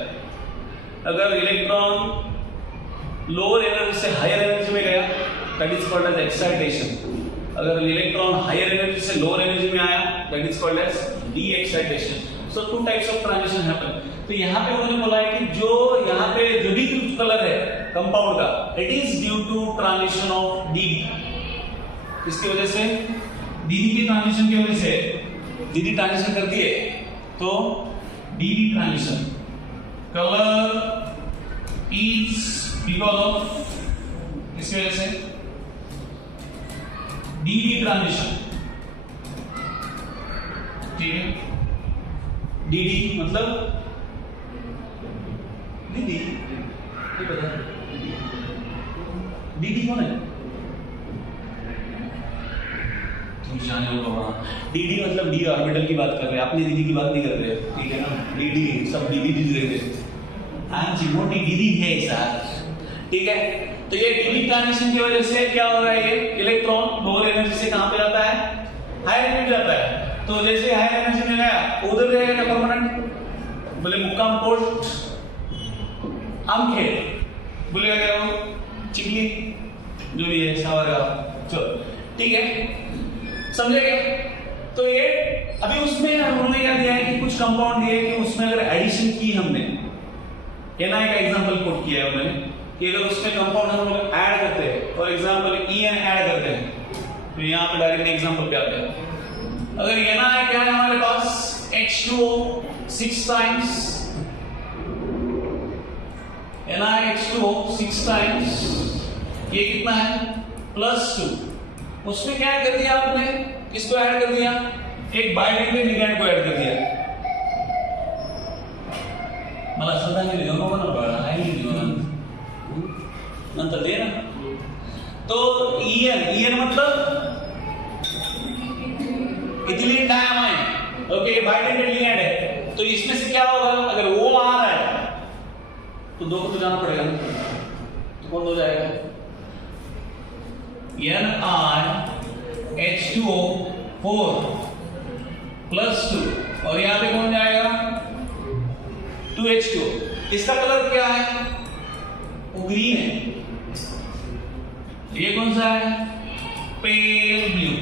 अगर इलेक्ट्रॉन लोअर एनर्जी से हायर एनर्जी में गया, that is called as excitation. अगर इलेक्ट्रॉन हायर एनर्जी से लोअर एनर्जी में आया, that is called as de excitation. So two types of transition happen. तो यहाँ पे उन्होंने बोला है कि जो यहाँ पे जो भी कलर है कंपाउंड का, it is due to transition of d. किसकी वजह से, दीदी की ट्रांजिशन की वजह से। दीदी ट्रांजिशन करती है तो DD transition. Colour is because of, किसकी वजह से, डीडी ट्रांजिशन, ठीक है। डीडी मतलब दीदी, ये बता डीडी कौन है? तुम जाने हो बाबा, डीडी मतलब डी ऑर्बिटल की बात कर रहे हैं, अपनी दीदी की बात नहीं कर रहे, ठीक है ना? डीडी सब डीडी दीदी रहते हैं, मोटी दीदी है सर, ठीक है? तो ये डीडी ट्रांजिशन की वजह से क्या हो रहा है, ये इलेक्ट्रॉन लोअर एनर्जी से कहां पे जाता है, हायर एनर्जी जाता है। तो जैसे हायर एनर्जी में गया उधर रहेगा परमानेंट, बोले मुक्काम पोस्ट आमखेड़, बोलेगा क्या वो चिकली जो भी है सावरगांव, चलो ठीक है, समझे क्या? तो ये अभी उसमें उन्होंने क्या दिया है कि कुछ कंपाउंड दिए कि उसमें अगर एडिशन की हमने, एनआई का एग्जांपल कोट किया है उन्होंने कि अगर उसमें कंपाउंड हम लोग ऐड करते हैं, फॉर एग्जांपल ईएन ऐड करते हैं, तो यहाँ पे डायरेक्ट एग्जांपल पे आते हैं। अगर एनआई क्या है हमारे पास H2O 6 टाइम्स, NiH2O 6 टाइम्स, ये कितना है +2, उसमें क्या कर दिया आपने, किसको ऐड कर दिया, एक बाइडेंटेड लिगैंड को ऐड कर दिया। मला श्रद्धांजली देऊ नको ना बाळा, आहे नाही देऊ नंतर दे ना। तो EN मतलब ethylene diamine, okay, bidentate ligand है, तो इसमें से क्या होगा, अगर वो आ रहा है तो दो को तो जाना पड़ेगा, तो कौन हो जाएगा, NiH2O 4 +2, और यहां पे कौन जाएगा 2H2O। इसका कलर क्या है, वो ग्रीन है, ये कौन सा है, पेल ब्लू।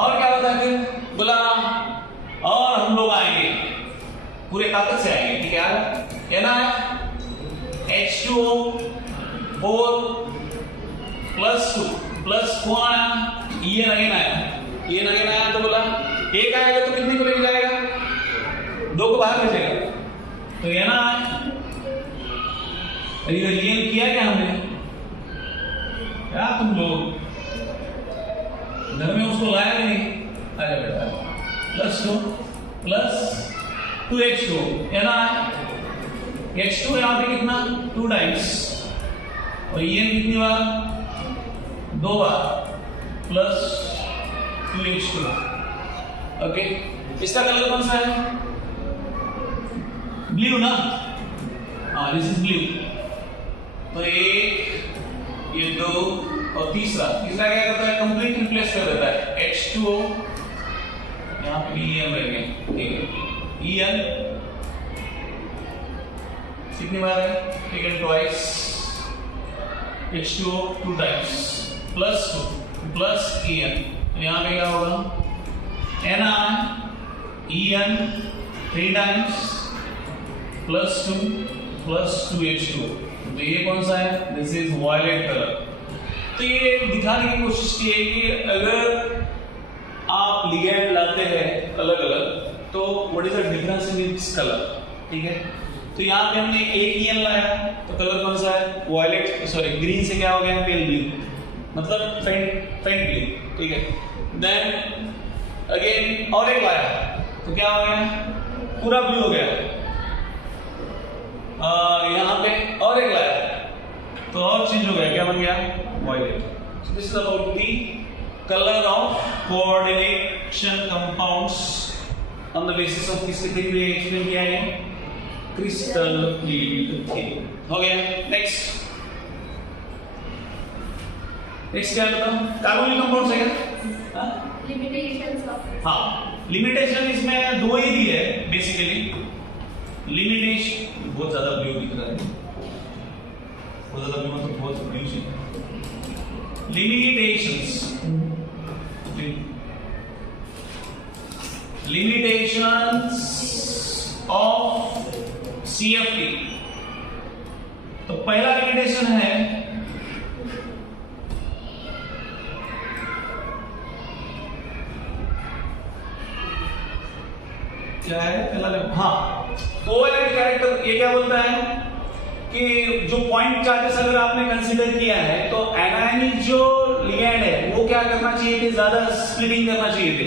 और क्या होता है फिर, बोला और हम लोग आएंगे पूरे ताकत से आएंगे, ठीक है ना, H2O 4 +2 प्लस कौन आया, ये अगेन आया, तो बोला एक आएगा तो कितने को लेके जाएगा, दो को बाहर भेजेगा, तो ये ना इधर किया क्या हमने, क्या तुम लोग घर में उसको लाया नहीं, आजा बेटा, +2 + 2H2, है ना, H2 यहाँ पे कितना 2 टाइम्स, और ये कितनी बार, 2 बार, +2H2, ओके। इसका कलर कौन सा है, ब्लू ना, हाँ दिस इज ब्लू। तो एक, ये 2 और तीसरा क्या करता है, कंप्लीट रिप्लेस कर देता है, H2O यहाँ पे EN रह गए, ठीक है, EN कितनी बार है, taken twice, H2O 2 times, +2 + EN, यहाँ पे क्या होगा, NiEN 3 टाइम्स, +2 + 2H2O, तो ये कौन सा है, दिस इज वायलेट कलर। तो ये दिखाने की कोशिश की है कि अगर आप लिगैंड लाते हैं अलग अलग, तो what is the difference in its colour, ठीक है। तो यहाँ पे हमने एक EN लाया, तो कलर कौन सा है, वायलेट, सॉरी ग्रीन से क्या हो गया, पेल ब्लू, मतलब फेंट ब्लू, ठीक है। देन अगेन और एक लाया, तो क्या हो गया, पूरा ब्लू हो गया। यहाँ पे और एक लाया, तो और चेंज हो गया, क्या बन गया, violet. So this is about the color of coordination compounds on the basis of किसके थ्योरी एक्सप्लेन किया है, क्रिस्टल फील्ड थ्योरी, हो गया। नेक्स्ट क्या बताओ, कार्बोनिक कंपाउंड्स है क्या, लिमिटेशंस ऑफ, हाँ लिमिटेशन इसमें 2 ही दी है बेसिकली। लिमिटेशन बहुत ज्यादा ब्लू दिख रहा है, बहुत ज्यादा ब्लू मतलब बहुत ब्लू से, limitations of CFT। तो पहला लिमिटेशन है क्या है, पहला हाँ कोवेलेंट कैरेक्टर। ये क्या बोलता है कि जो पॉइंट चार्जेस अगर आपने कंसीडर किया है, तो एनायनिक जो लिगैंड है वो क्या करना चाहिए थे, ज्यादा स्प्लिटिंग करना चाहिए थे,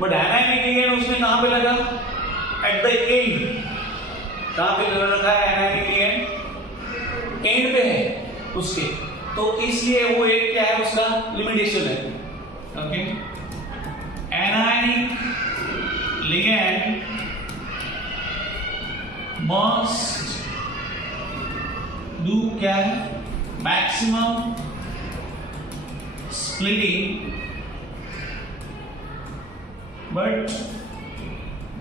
बट एनायनिक लिगेंड उसने कहां पे लगा? At the end. कहां पे लगा रखा है एनायनिक लिगेंड? एंड पे है उसके, तो इसलिए वो एक क्या है उसका लिमिटेशन है। Okay, anionic ligand must do क्या है? Maximum splitting, but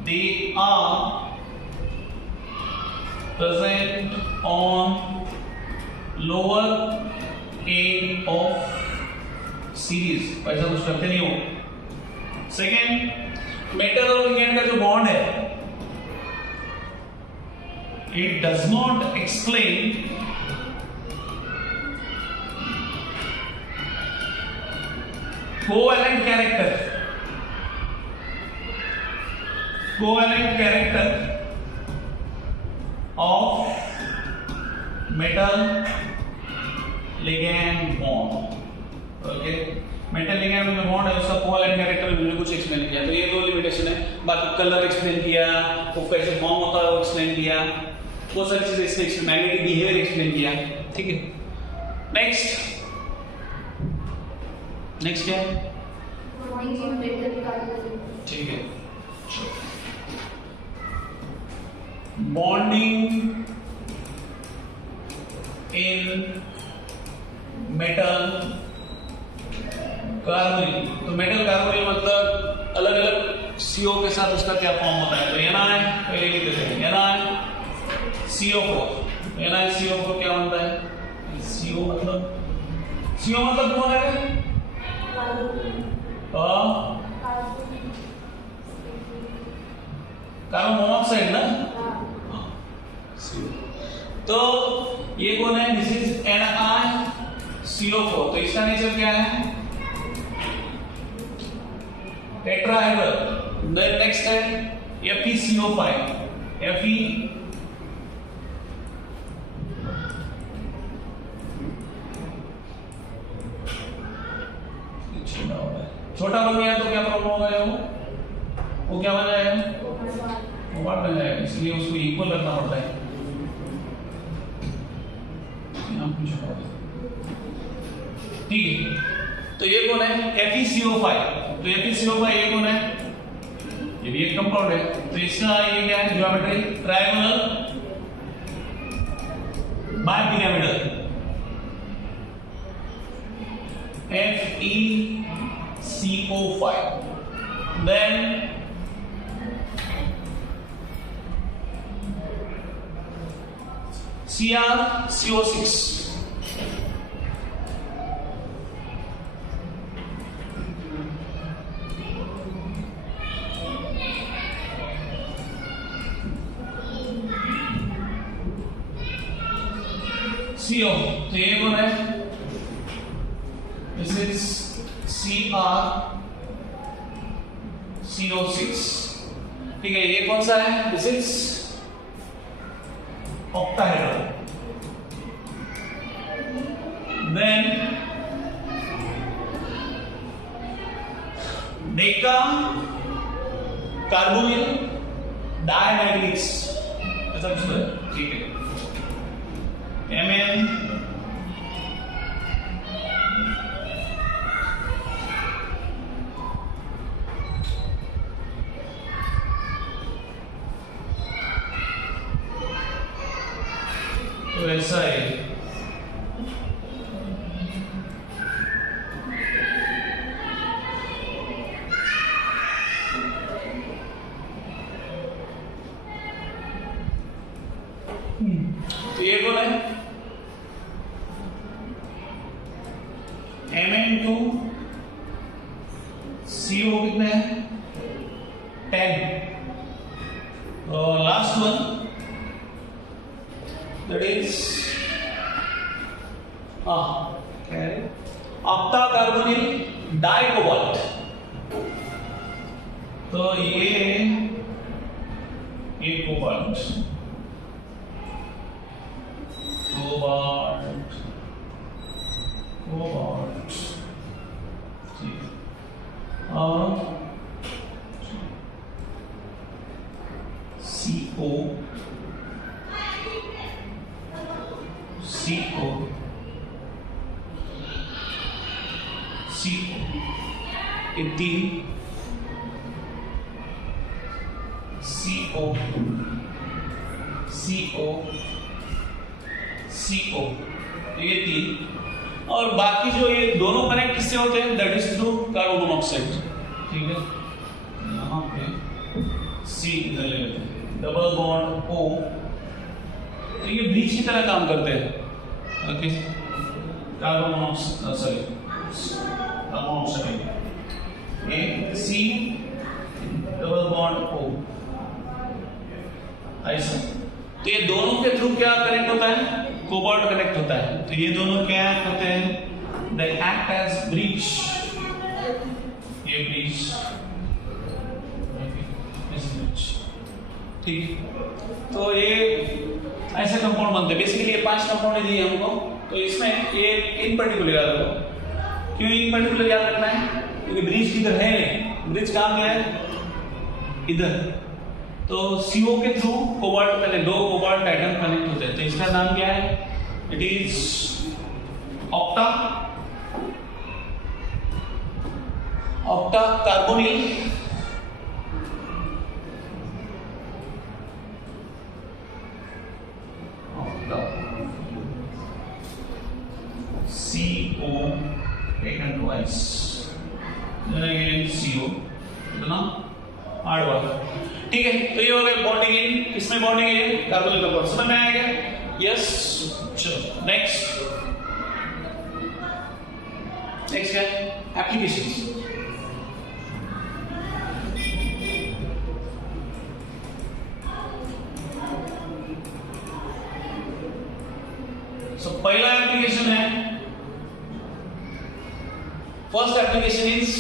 they are present on lower end of series। ऐसा कुछ करते नहीं हो। सेकेंड, मेटल और लिगेंड का जो बॉन्ड है, it does not explain covalent character of metal ligand bond। Okay, metal ligand में बॉन्ड है उसका कोवैलेंट कैरेक्टर मैंने कुछ एक्सप्लेन किया, तो ये दो लिमिटेशन है। बाकी कलर एक्सप्लेन किया, वो कैसे फॉर्म होता है वो एक्सप्लेन किया, बहुत सारी चीजें इसमें मैग्नेटिक बिहेवियर एक्सप्लेन किया। ठीक है, नेक्स्ट क्या है? ठीक है, बॉन्डिंग इन मेटल कार्बोनिल। तो मेटल कार्बोनिल मतलब अलग अलग CO के साथ उसका क्या फॉर्म होता है? तो Ni पहले लिख देते हैं, NiCO4। NiCO4 क्या बनता है? CO मतलब कौन है? कार्बन मोनोऑक्साइड ना। तो ये कौन है? This is NiCO4। तो इसका नेचर क्या है? टेट्राहेड्रल। देन नेक्स्ट है FeCO5। Fe छोटा बन गया तो क्या प्रॉब्लम होगा? वो क्या बन जाएगा? वो बन जाएगा, इसलिए उसको इक्वल रखना पड़ता है। ठीक है, तो ये कौन है? FeCO5। तो FeCO5 ये कौन है? ये भी एक कंपाउंड है। तो इसका ये क्या है? Geometry triangular bipyramidal. FeCO5। Then CrCO6। CO, तो ये कौन है? This is CrCO6। ठीक है, ये कौन सा है? This is octahedral। Then deca carbonyl dimanganese, ऐसा कुछ है। ठीक है, Mn तो ऐसा है। तो ये कौन है? Mn2CO कितने हैं? 10। Last one that is octa carbonyl dicobalt. तो ये cobalt CO CO CO ethene CO CO CO ये 3 और बाकी जो ये दोनों कनेक्ट किससे होते हैं that is through carbon monoxide ठीक है यहाँ पे C इधर ले लेते हैं डबल बॉन्ड O तो ये ब्रिज की तरह काम करते हैं okay carbon monoxide sorry carbon monoxide ये C डबल बॉन्ड O ऐसा तो ये दोनों के थ्रू क्या कनेक्ट होता है कोबाल्ट कनेक्ट होता है तो ये दोनों क्या होते हैं दे एक्ट एज ब्रिज ये ब्रिज ठीक है तो ये ऐसे कंपाउंड बनते हैं बेसिकली ये 5 कंपाउंड दिए हमको तो इसमें ये इन पर्टिकुलर याद रखो क्यों इन पर्टिकुलर याद रखना है क्योंकि ब्रिज इधर है नहीं ब्रिज कहाँ गया है इधर तो CO के थ्रू कोबाल्ट पहले 2 कोबाल्ट एटम कनेक्ट होते हैं तो इसका नाम क्या है it is octa octa carbonyl octa CO taken twice then again CO इतना 8 बार ठीक है तो ये हो गया बॉन्डिंग इन किसमें बॉन्डिंग है कार्बोनिल कंपाउंड समझ में आ गया यस चलो नेक्स्ट क्या है एप्लीकेशंस सो पहला एप्लीकेशन है फर्स्ट एप्लीकेशन इज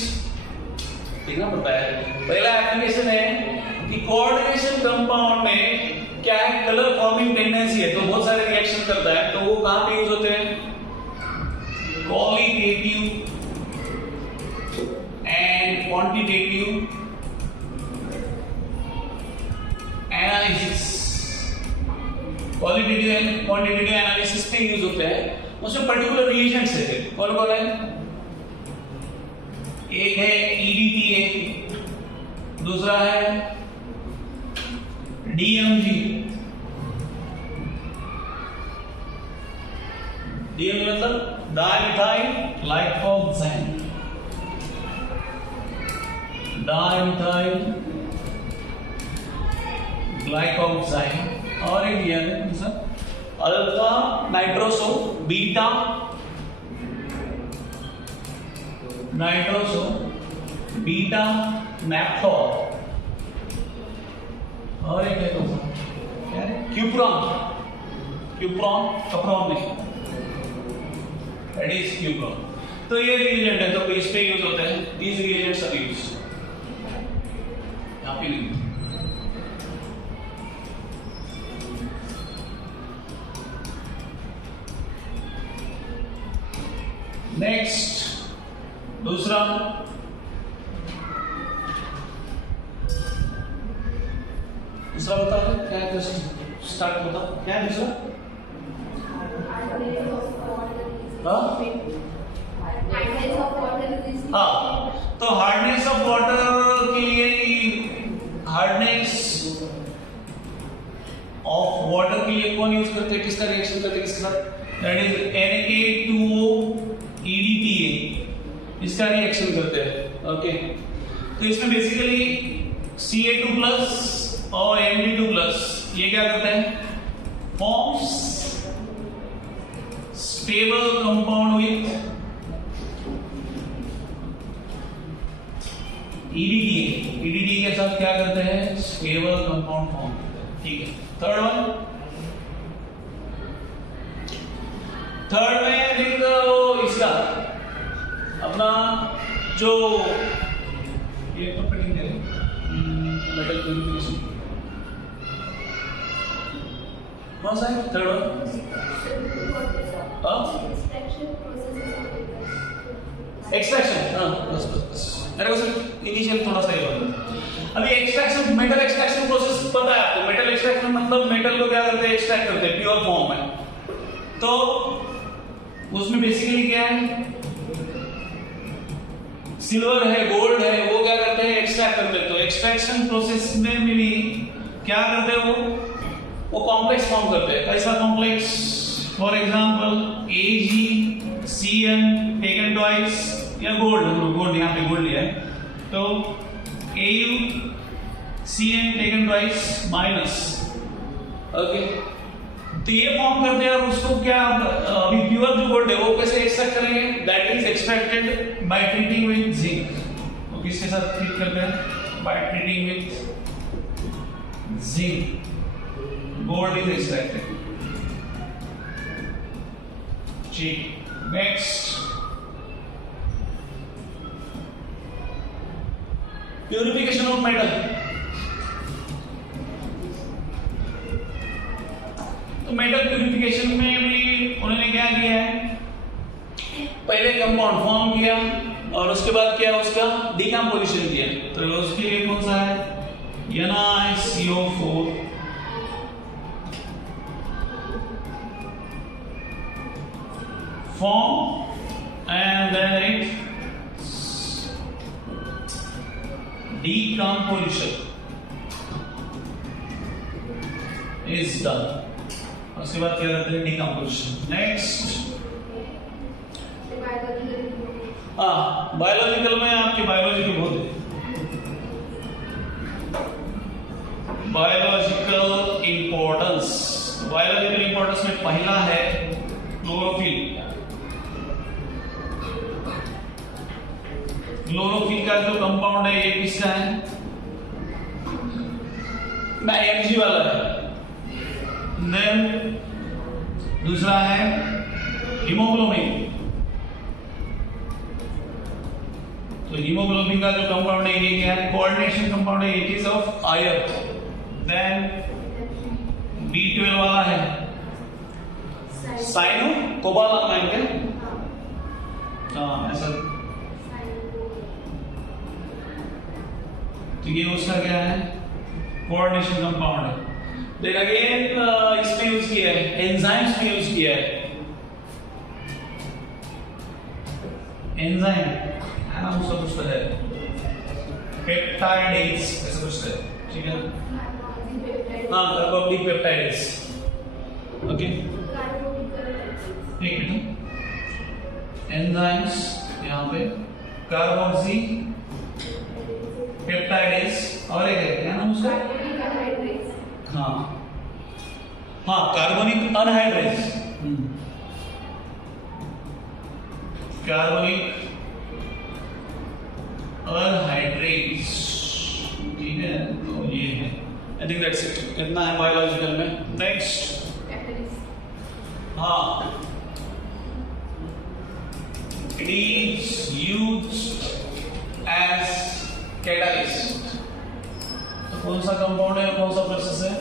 देखना पड़ता है पहला एप्लीकेशन है कि कोऑर्डिनेशन कंपाउंड में क्या है कलर फॉर्मिंग टेंडेंसी है तो बहुत सारे रिएक्शन करता है तो वो कहां पे यूज होते हैं qualitative and quantitative analysis qualitative and quantitative analysis पे यूज होते हैं उसमें पर्टिकुलर रिएजेंट्स है कौन कौन है एक है EDTA दूसरा है DMG DMG मतलब डाइमिथाइल लाइकोक्साइन डाइमिथाइल ग्लाइकोक्साइन और एक दिया है दूसरा alpha nitroso beta nitroso beta naphthol और एक है क्या है क्यूप्रॉन क्यूप्रॉन कप्रॉन नहीं दैट इज क्यूप्रॉन तो ये रिएजेंट है तो इस पे यूज होते हैं दीज रिएजेंट्स आर यूज्ड यहां पे लिख नेक्स्ट दूसरा बताओ क्या है स्टार्ट बताओ क्या है दूसरा हाँ तो हार्डनेस ऑफ वाटर के लिए हार्डनेस ऑफ वाटर के लिए कौन यूज करते हैं किसका रिएक्शन करते हैं किसके साथ दैट इज Na2O EDTA इसका रिएक्शन करते हैं ओके तो इसमें बेसिकली Ca2 प्लस और Mg2 प्लस ये क्या करते हैं forms stable compound with EDTA के साथ क्या करते हैं स्टेबल कंपाउंड फॉर्म करते हैं ठीक है थर्ड में लिख दो इसका अपना जो ये तो पढ़ेंगे मेटल प्यूरिफिकेशन कौन सा है थर्ड वन एक्सट्रैक्शन हाँ बस बस बस मेरे को सिर्फ इनिशियल थोड़ा सा ही बोलना अभी एक्सट्रैक्शन मेटल एक्सट्रैक्शन प्रोसेस पता है आपको मेटल एक्सट्रैक्शन मतलब मेटल को क्या करते हैं, एक्सट्रैक्ट करते हैं प्योर फॉर्म में। तो उसमें बेसिकली क्या है, सिल्वर है, गोल्ड है, वो क्या करते हैं, एक्सट्रैक्ट करते हैं। तो एक्सट्रैक्शन प्रोसेस में भी क्या करते हैं, वो कॉम्प्लेक्स फॉर्म करते हैं। कैसा complex, for example AgCN taken twice, या गोल्ड यहाँ पे गोल्ड लिया है, तो AuCN taken twice minus, okay. तो ये फॉर्म करते हैं, और उसको क्या अभी प्योर जो गोल्ड है वो कैसे एक्सट्रैक्ट करेंगे, that is extracted by treating with zinc. तो किसके साथ ट्रीट करते हैं, by treating with zinc, gold is extracted. ठीक, नेक्स्ट प्यूरिफिकेशन ऑफ मेटल। तो मेटल प्यूरिफिकेशन में भी उन्होंने क्या किया है, पहले कंपाउंड फॉर्म किया और उसके बाद क्या उसका डिकम्पोजिशन किया। तो उसके लिए कौन सा है, NaCO4 form, and then it decomposition is done। उसके बाद क्या करते हैं, डिकम्पोजिशन। नेक्स्ट, बायोलॉजिकल में आपके बायोलॉजी के बहुत है। बायोलॉजिकल इंपॉर्टेंस, बायोलॉजिकल इंपॉर्टेंस में पहला है क्लोरोफिल। क्लोरोफिल का जो कंपाउंड है ये किसका है, Mg वाला है। देन दूसरा है हीमोग्लोबिन। तो हीमोग्लोबिन का जो कंपाउंड है ये क्या है, कोऑर्डिनेशन कंपाउंड है, it is of iron. Then B12 वाला है साइनो कोबालामाइन क्या, हाँ ऐसा। तो ये उसका क्या है, कोऑर्डिनेशन कंपाउंड है। देन अगेन इसमें यूज किया है, एंजाइम्स में यूज किया है। एंजाइम है ना, उसका कुछ तो है, पेप्टाइडेज ऐसा कुछ है, ठीक है। हाँ, कार्बोनिक पेप्टाइडेज, ओके। एक मिनट, एंजाइम्स यहाँ पे कार्बोक्सी पेप्टाइडेज, और एक है क्या नाम उसका, हाँ हाँ कार्बोनिक अनहाइड्रेज, कार्बोनिक अनहाइड्रेज, ठीक है। तो ये है, आई थिंक दैट्स इट, इतना है बायोलॉजिकल में। नेक्स्ट, हाँ, it is used as catalyst. तो कौन सा कंपाउंड है, कौन सा प्रोसेस है,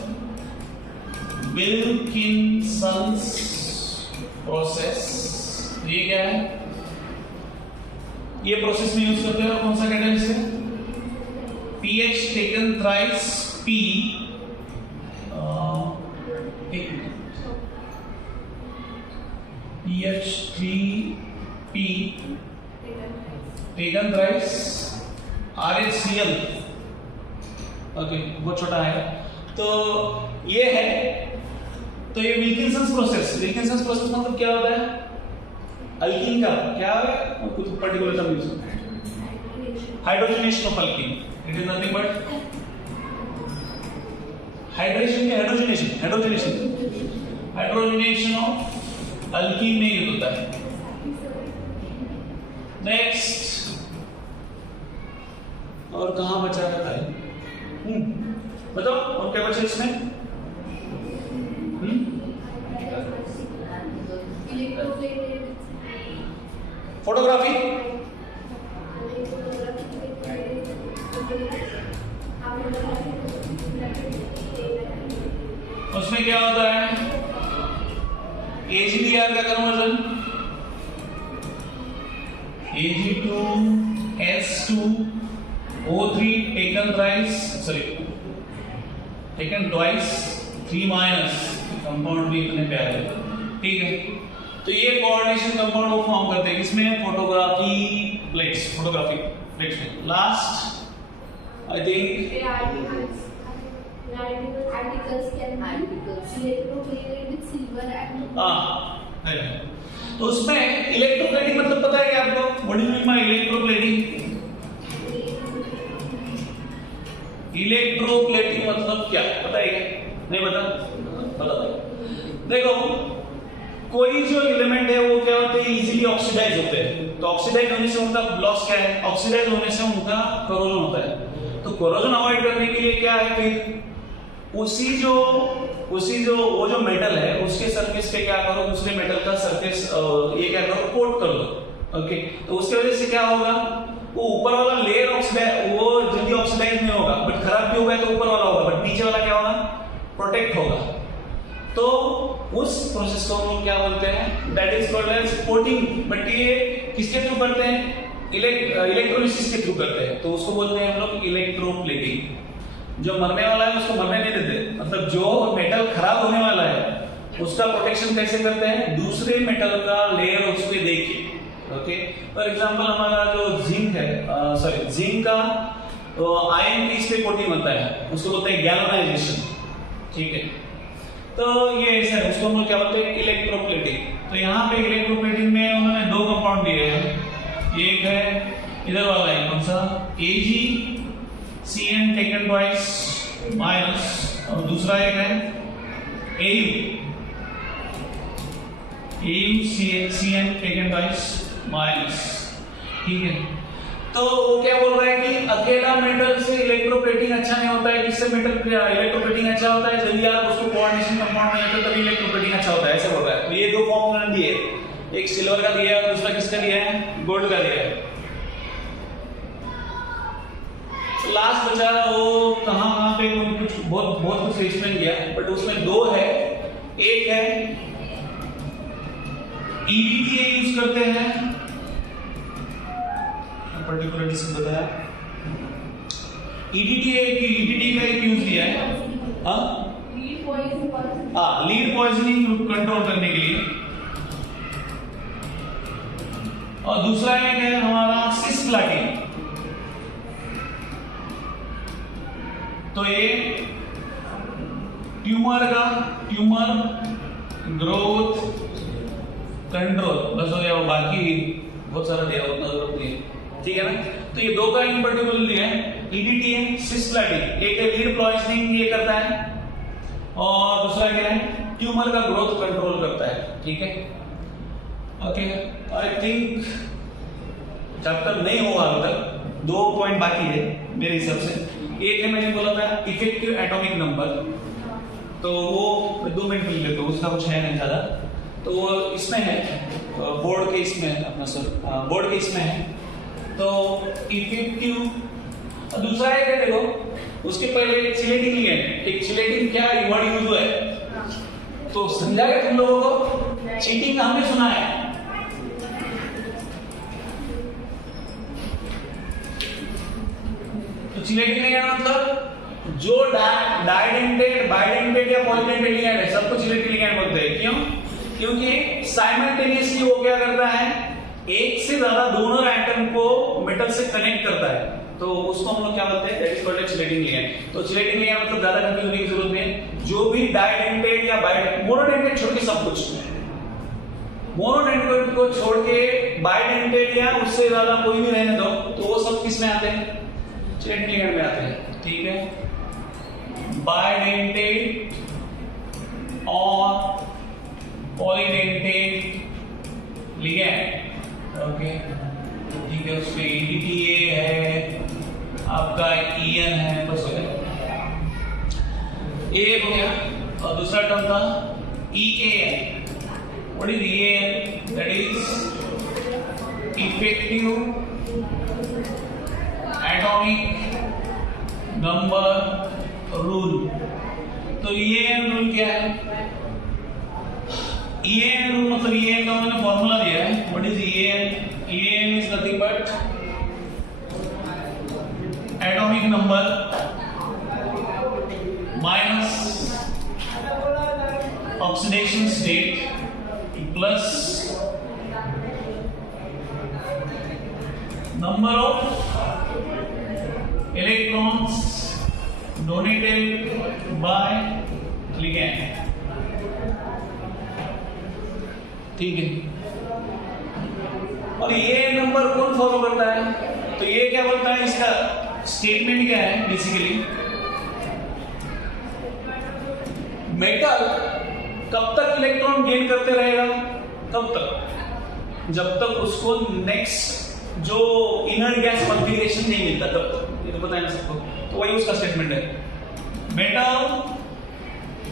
विल्किंसंस प्रोसेस। ये क्या है, ये प्रोसेस में यूज करते हैं। और कौन सा कैटालिस्ट है, pH taken thrice P, PH3P taken thrice RHCl, okay, बहुत छोटा है। तो ये है, तो ये विल्किंसंस प्रोसेस। विल्किंसंस प्रोसेस मतलब क्या होता है, अल्कीन का क्या है, कुछ particular term use, hydrogenation of alkyne. It is nothing but hydration या हाइड्रोजनेशन ऑफ अल्कीन में यूज होता है। नेक्स्ट, और कहां बचा है भाई, बताओ और क्या बचा इसमें, फोटोग्राफी, उसमें क्या होता है, AgDr का conversion, Ag2S2O3 taken thrice, sorry taken twice 3 minus compound भी इतने प्यारे, ठीक है। तो ये कोऑर्डिनेशन कंपाउंड वो फॉर्म करते हैं किसमें, फोटोग्राफी प्लेट्स में। Last I think The articles can be electroplated with silver and हाँ, तो उसमें इलेक्ट्रोप्लेटिंग मतलब पता है क्या आपको, what is mean by electroplating? Electroplating मतलब क्या पता है क्या? नहीं पता? देखो, कोई जो एलिमेंट है वो क्या होते हैं, इजीली ऑक्सीडाइज होते हैं। तो ऑक्सीडाइज होने से उनका लॉस क्या है, ऑक्सीडाइज होने से उनका करोजन होता है। तो करोजन अवॉइड करने के लिए क्या है, फिर उसी जो वो जो मेटल है उसके सरफेस पे क्या करो, दूसरे मेटल का सरफेस ये क्या करो, कोट कर दो। ओके, तो उसकी वजह से क्या होगा, वो ऊपर वाला लेयर ऑक्सीडाइज वो जल्दी ऑक्सीडाइज नहीं होगा, बट खराब भी होगा तो ऊपर वाला होगा, बट नीचे वाला क्या होगा, प्रोटेक्ट होगा। तो उस प्रोसेस को हम लोग क्या बोलते हैं, that is called as coating. But ये किसके थ्रू करते हैं, इलेक्ट्रोलिसिस के थ्रू करते हैं, तो उसको बोलते हैं हम लोग इलेक्ट्रोप्लेटिंग। जो मरने वाला है उसको मरने नहीं देते, मतलब जो मेटल खराब होने वाला है उसका प्रोटेक्शन कैसे करते हैं, दूसरे मेटल का लेयर उस पे देके। ओके, फॉर एग्जांपल हमारा जो जिंक है, जिंक का आयन की इस पे कोटिंग होता है, उसको बोलते हैं गैल्वेनाइजेशन, ठीक है। तो ये ऐसा है, उसको हम लोग क्या बोलते हैं, इलेक्ट्रोप्लेटिंग। तो यहाँ पे इलेक्ट्रोप्लेटिंग में उन्होंने दो कंपाउंड दिए हैं, एक है इधर वाला है कौन सा, AgCN टेकन ट्वाइस माइनस, और दूसरा एक है AuCN टेकन ट्वाइस माइनस, ठीक है। तो वो क्या बोल रहा है कि अकेला मेटल से इलेक्ट्रोप्लेटिंग अच्छा नहीं होता है, किससे मेटल इलेक्ट्रोप्लेटिंग अच्छा होता है, जब आप उसको कोऑर्डिनेशन कंपाउंड में लेते हो तभी इलेक्ट्रोप्लेटिंग अच्छा होता है, ऐसे बोल रहा है। तो ये दो फॉर्म उन्होंने दिए, एक सिल्वर का दिया है, दूसरा किसका दिया है, गोल्ड का दिया है। लास्ट बचा वो कहां पे कुछ बहुत कुछ एक्सप्लेन किया, बट उसमें दो है, एक है EDTA यूज करते हैं, पर्टिकुलरली से बताया, EDTA का एक यूज दिया है, लीड पॉइजनिंग कंट्रोल करने के लिए, और दूसरा एक है हमारा सिस्प्लाटिन। तो ये ट्यूमर ग्रोथ कंट्रोल बस हो गया, वो बाकी बहुत सारा दिया, उतना जरूरत नहीं है, ठीक है ना। तो ये दो का इन पर्टिकुलर दिया है, EDTA सिस्प्लाटिन, एक है लीड पॉइजनिंग ये करता है, और दूसरा क्या है, ट्यूमर का ग्रोथ कंट्रोल करता है, ठीक है। ओके, आई थिंक चैप्टर नहीं हुआ अभी तक, 2 पॉइंट बाकी है मेरे हिसाब से। एक है मैंने बोला था इफेक्टिव एटॉमिक नंबर, तो वो 2 मिनट मिल लेते, उसका कुछ है नहीं ज्यादा, तो वो इसमें है, बोर्ड के इसमें है अपना सर, बोर्ड के इसमें है। तो इफेक्टिव, दूसरा है क्या, देखो उसके पहले चिलेटिंग लिगेंड, एक चिलेटिंग क्या वर्ड यूज हुआ है, तो समझा गया तुम लोगों को, चीटिंग हमने सुना है, चिलेटिंग लिगेंड मतलब जो डाइडेंटेड, बाइडेंटेड या पॉलीडेंटेड लिगेंड है सबको चिलेटिंग लिगेंड बोलते हैं। क्यों? क्योंकि साइमल्टेनियसली वो क्या करता है, एक से ज्यादा डोनर एटम को मेटल से कनेक्ट करता है, तो उसको हम लोग क्या बोलते हैं, that is called chelating ligand. तो चिलेटिंग लिगेंड मतलब ज्यादा कंफ्यूज होने की जरूरत नहीं, जो भी डाइडेंटेड या बाइडेंटेड, मोनोडेंटेड छोड़ के सब कुछ, मोनोडेंटेड को छोड़ के बाइडेंटेड या उससे ज्यादा कोई भी रहने दो, तो वो सब किस में आते हैं, चिलेटिंग लिगेंड में आते हैं, ठीक है। बाइडेंटेड और पॉलीडेंटेड लिगेंड, ओके, ठीक है। उसमें EDTA है, आपका EN है, बस हो गया, एक हो गया, और दूसरा टर्म था EAN। What is EAN? That is effective atomic number rule. तो EAN रूल क्या है? EAN रूल मतलब EAN का मैंने फॉर्मूला दिया है, what is EAN? EAN is nothing but atomic number minus oxidation state plus number of electrons donated bye ligand. ठीक है, और ये नंबर कौन फॉलो करता है? तो ये क्या बोलता है, इसका स्टेटमेंट क्या है बेसिकली, मेटल कब तक इलेक्ट्रॉन गेन करते रहेगा, कब तक, जब तक उसको नेक्स्ट जो इनर गैस कॉन्फ़िगरेशन नहीं मिलता तब तक। ये तो पता है ना सबको, तो वही उसका स्टेटमेंट है। Metal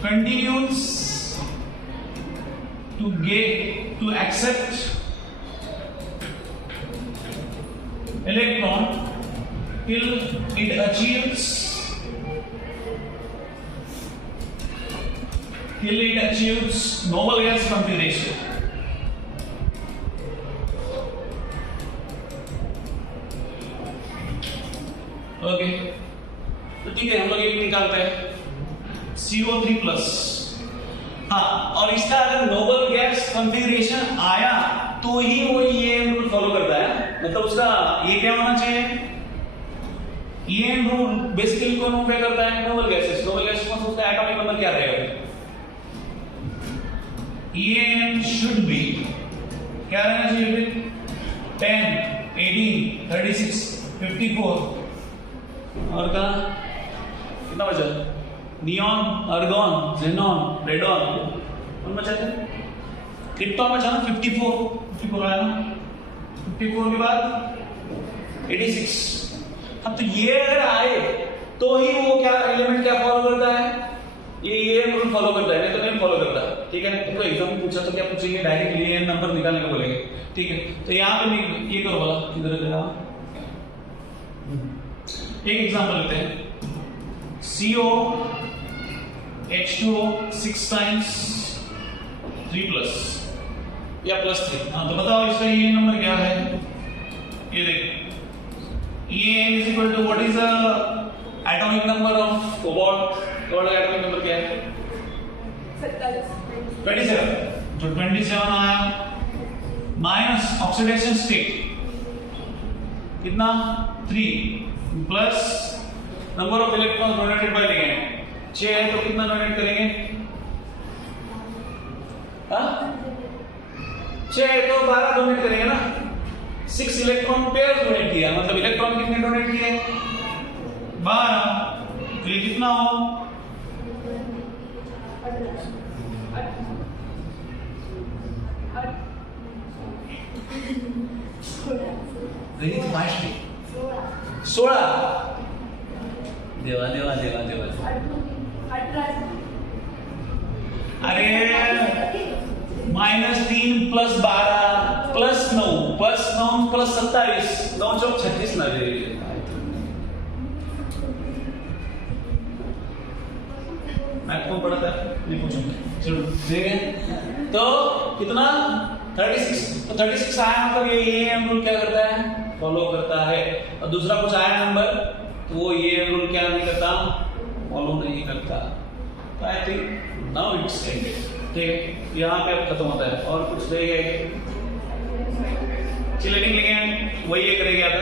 continues to accept electron till it achieves noble gas configuration। Okay, तो ठीक है, हम लोग ये निकालते हैं CO3+। हाँ, और इसका अगर नोबल गैस कॉन्फ़िगरेशन आया तो ही वो ये रूल फॉलो करता है, मतलब उसका ये क्या होना चाहिए, ये रूल बेसिकली कौन ओबे करता है, नोबल गैसेस। नोबल गैसेस में उसका एटॉमिक नंबर क्या रहेगा, EN शुड बी क्या रहना चाहिए, 10, 18, 36, 54, और कहा कितना बचा, नियॉन, आर्गॉन, ज़ेनॉन, रेडॉन, कौन बचा थे, क्रिप्टॉन बचा ना, 54 आया ना, 54 के बाद 86। अब तो ये अगर आए तो ही वो क्या एलिमेंट क्या फॉलो करता है, ये रूल फॉलो करता है, नहीं तो नहीं फॉलो करता। ठीक है, तुमको एग्जाम में पूछा तो क्या पूछेंगे, डायरेक्टली ये नंबर निकालने को बोलेंगे। ठीक है, तो यहाँ पे ये करो बोला, इधर एक एग्जांपल लेते हैं, CO H2O 6 times 3+ या +3। हाँ, तो बताओ इसका ये नंबर क्या है, ये देखो, EN is equal to what is the atomic number of cobalt, cobalt का एटॉमिक नंबर क्या है, 27। तो 27 आया, माइनस ऑक्सीडेशन स्टेट कितना, 3, plus number of electrons donated bye ligand 6 है, तो कितना डोनेट करेंगे, 6 है तो 12 डोनेट करेंगे ना, 6 इलेक्ट्रॉन पेयर डोनेट किया, मतलब इलेक्ट्रॉन कितने डोनेट किए, 12, तो ये कितना हो, 16। देवा देवा देवा देवा, अरे -3 + 12 + 9 + 27, 9 चौक 36 ना दे, मैथ कौन पढ़ता है, नहीं पूछूंगा, चलो देखें तो कितना, 36। तो 36 आया, मतलब ये रूल क्या करता है, फॉलो करता है। और दूसरा कुछ आया नंबर तो वो ये रूल क्या नहीं करता, फॉलो नहीं करता। तो I think now it's ended. ठीक है, यहाँ पे अब खत्म होता है, और कुछ रह गया, चिलेटिंग लिगैंड वही एक रह गया था,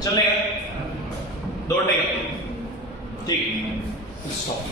चलेगा, दौड़ेगा, ठीक, स्टॉप।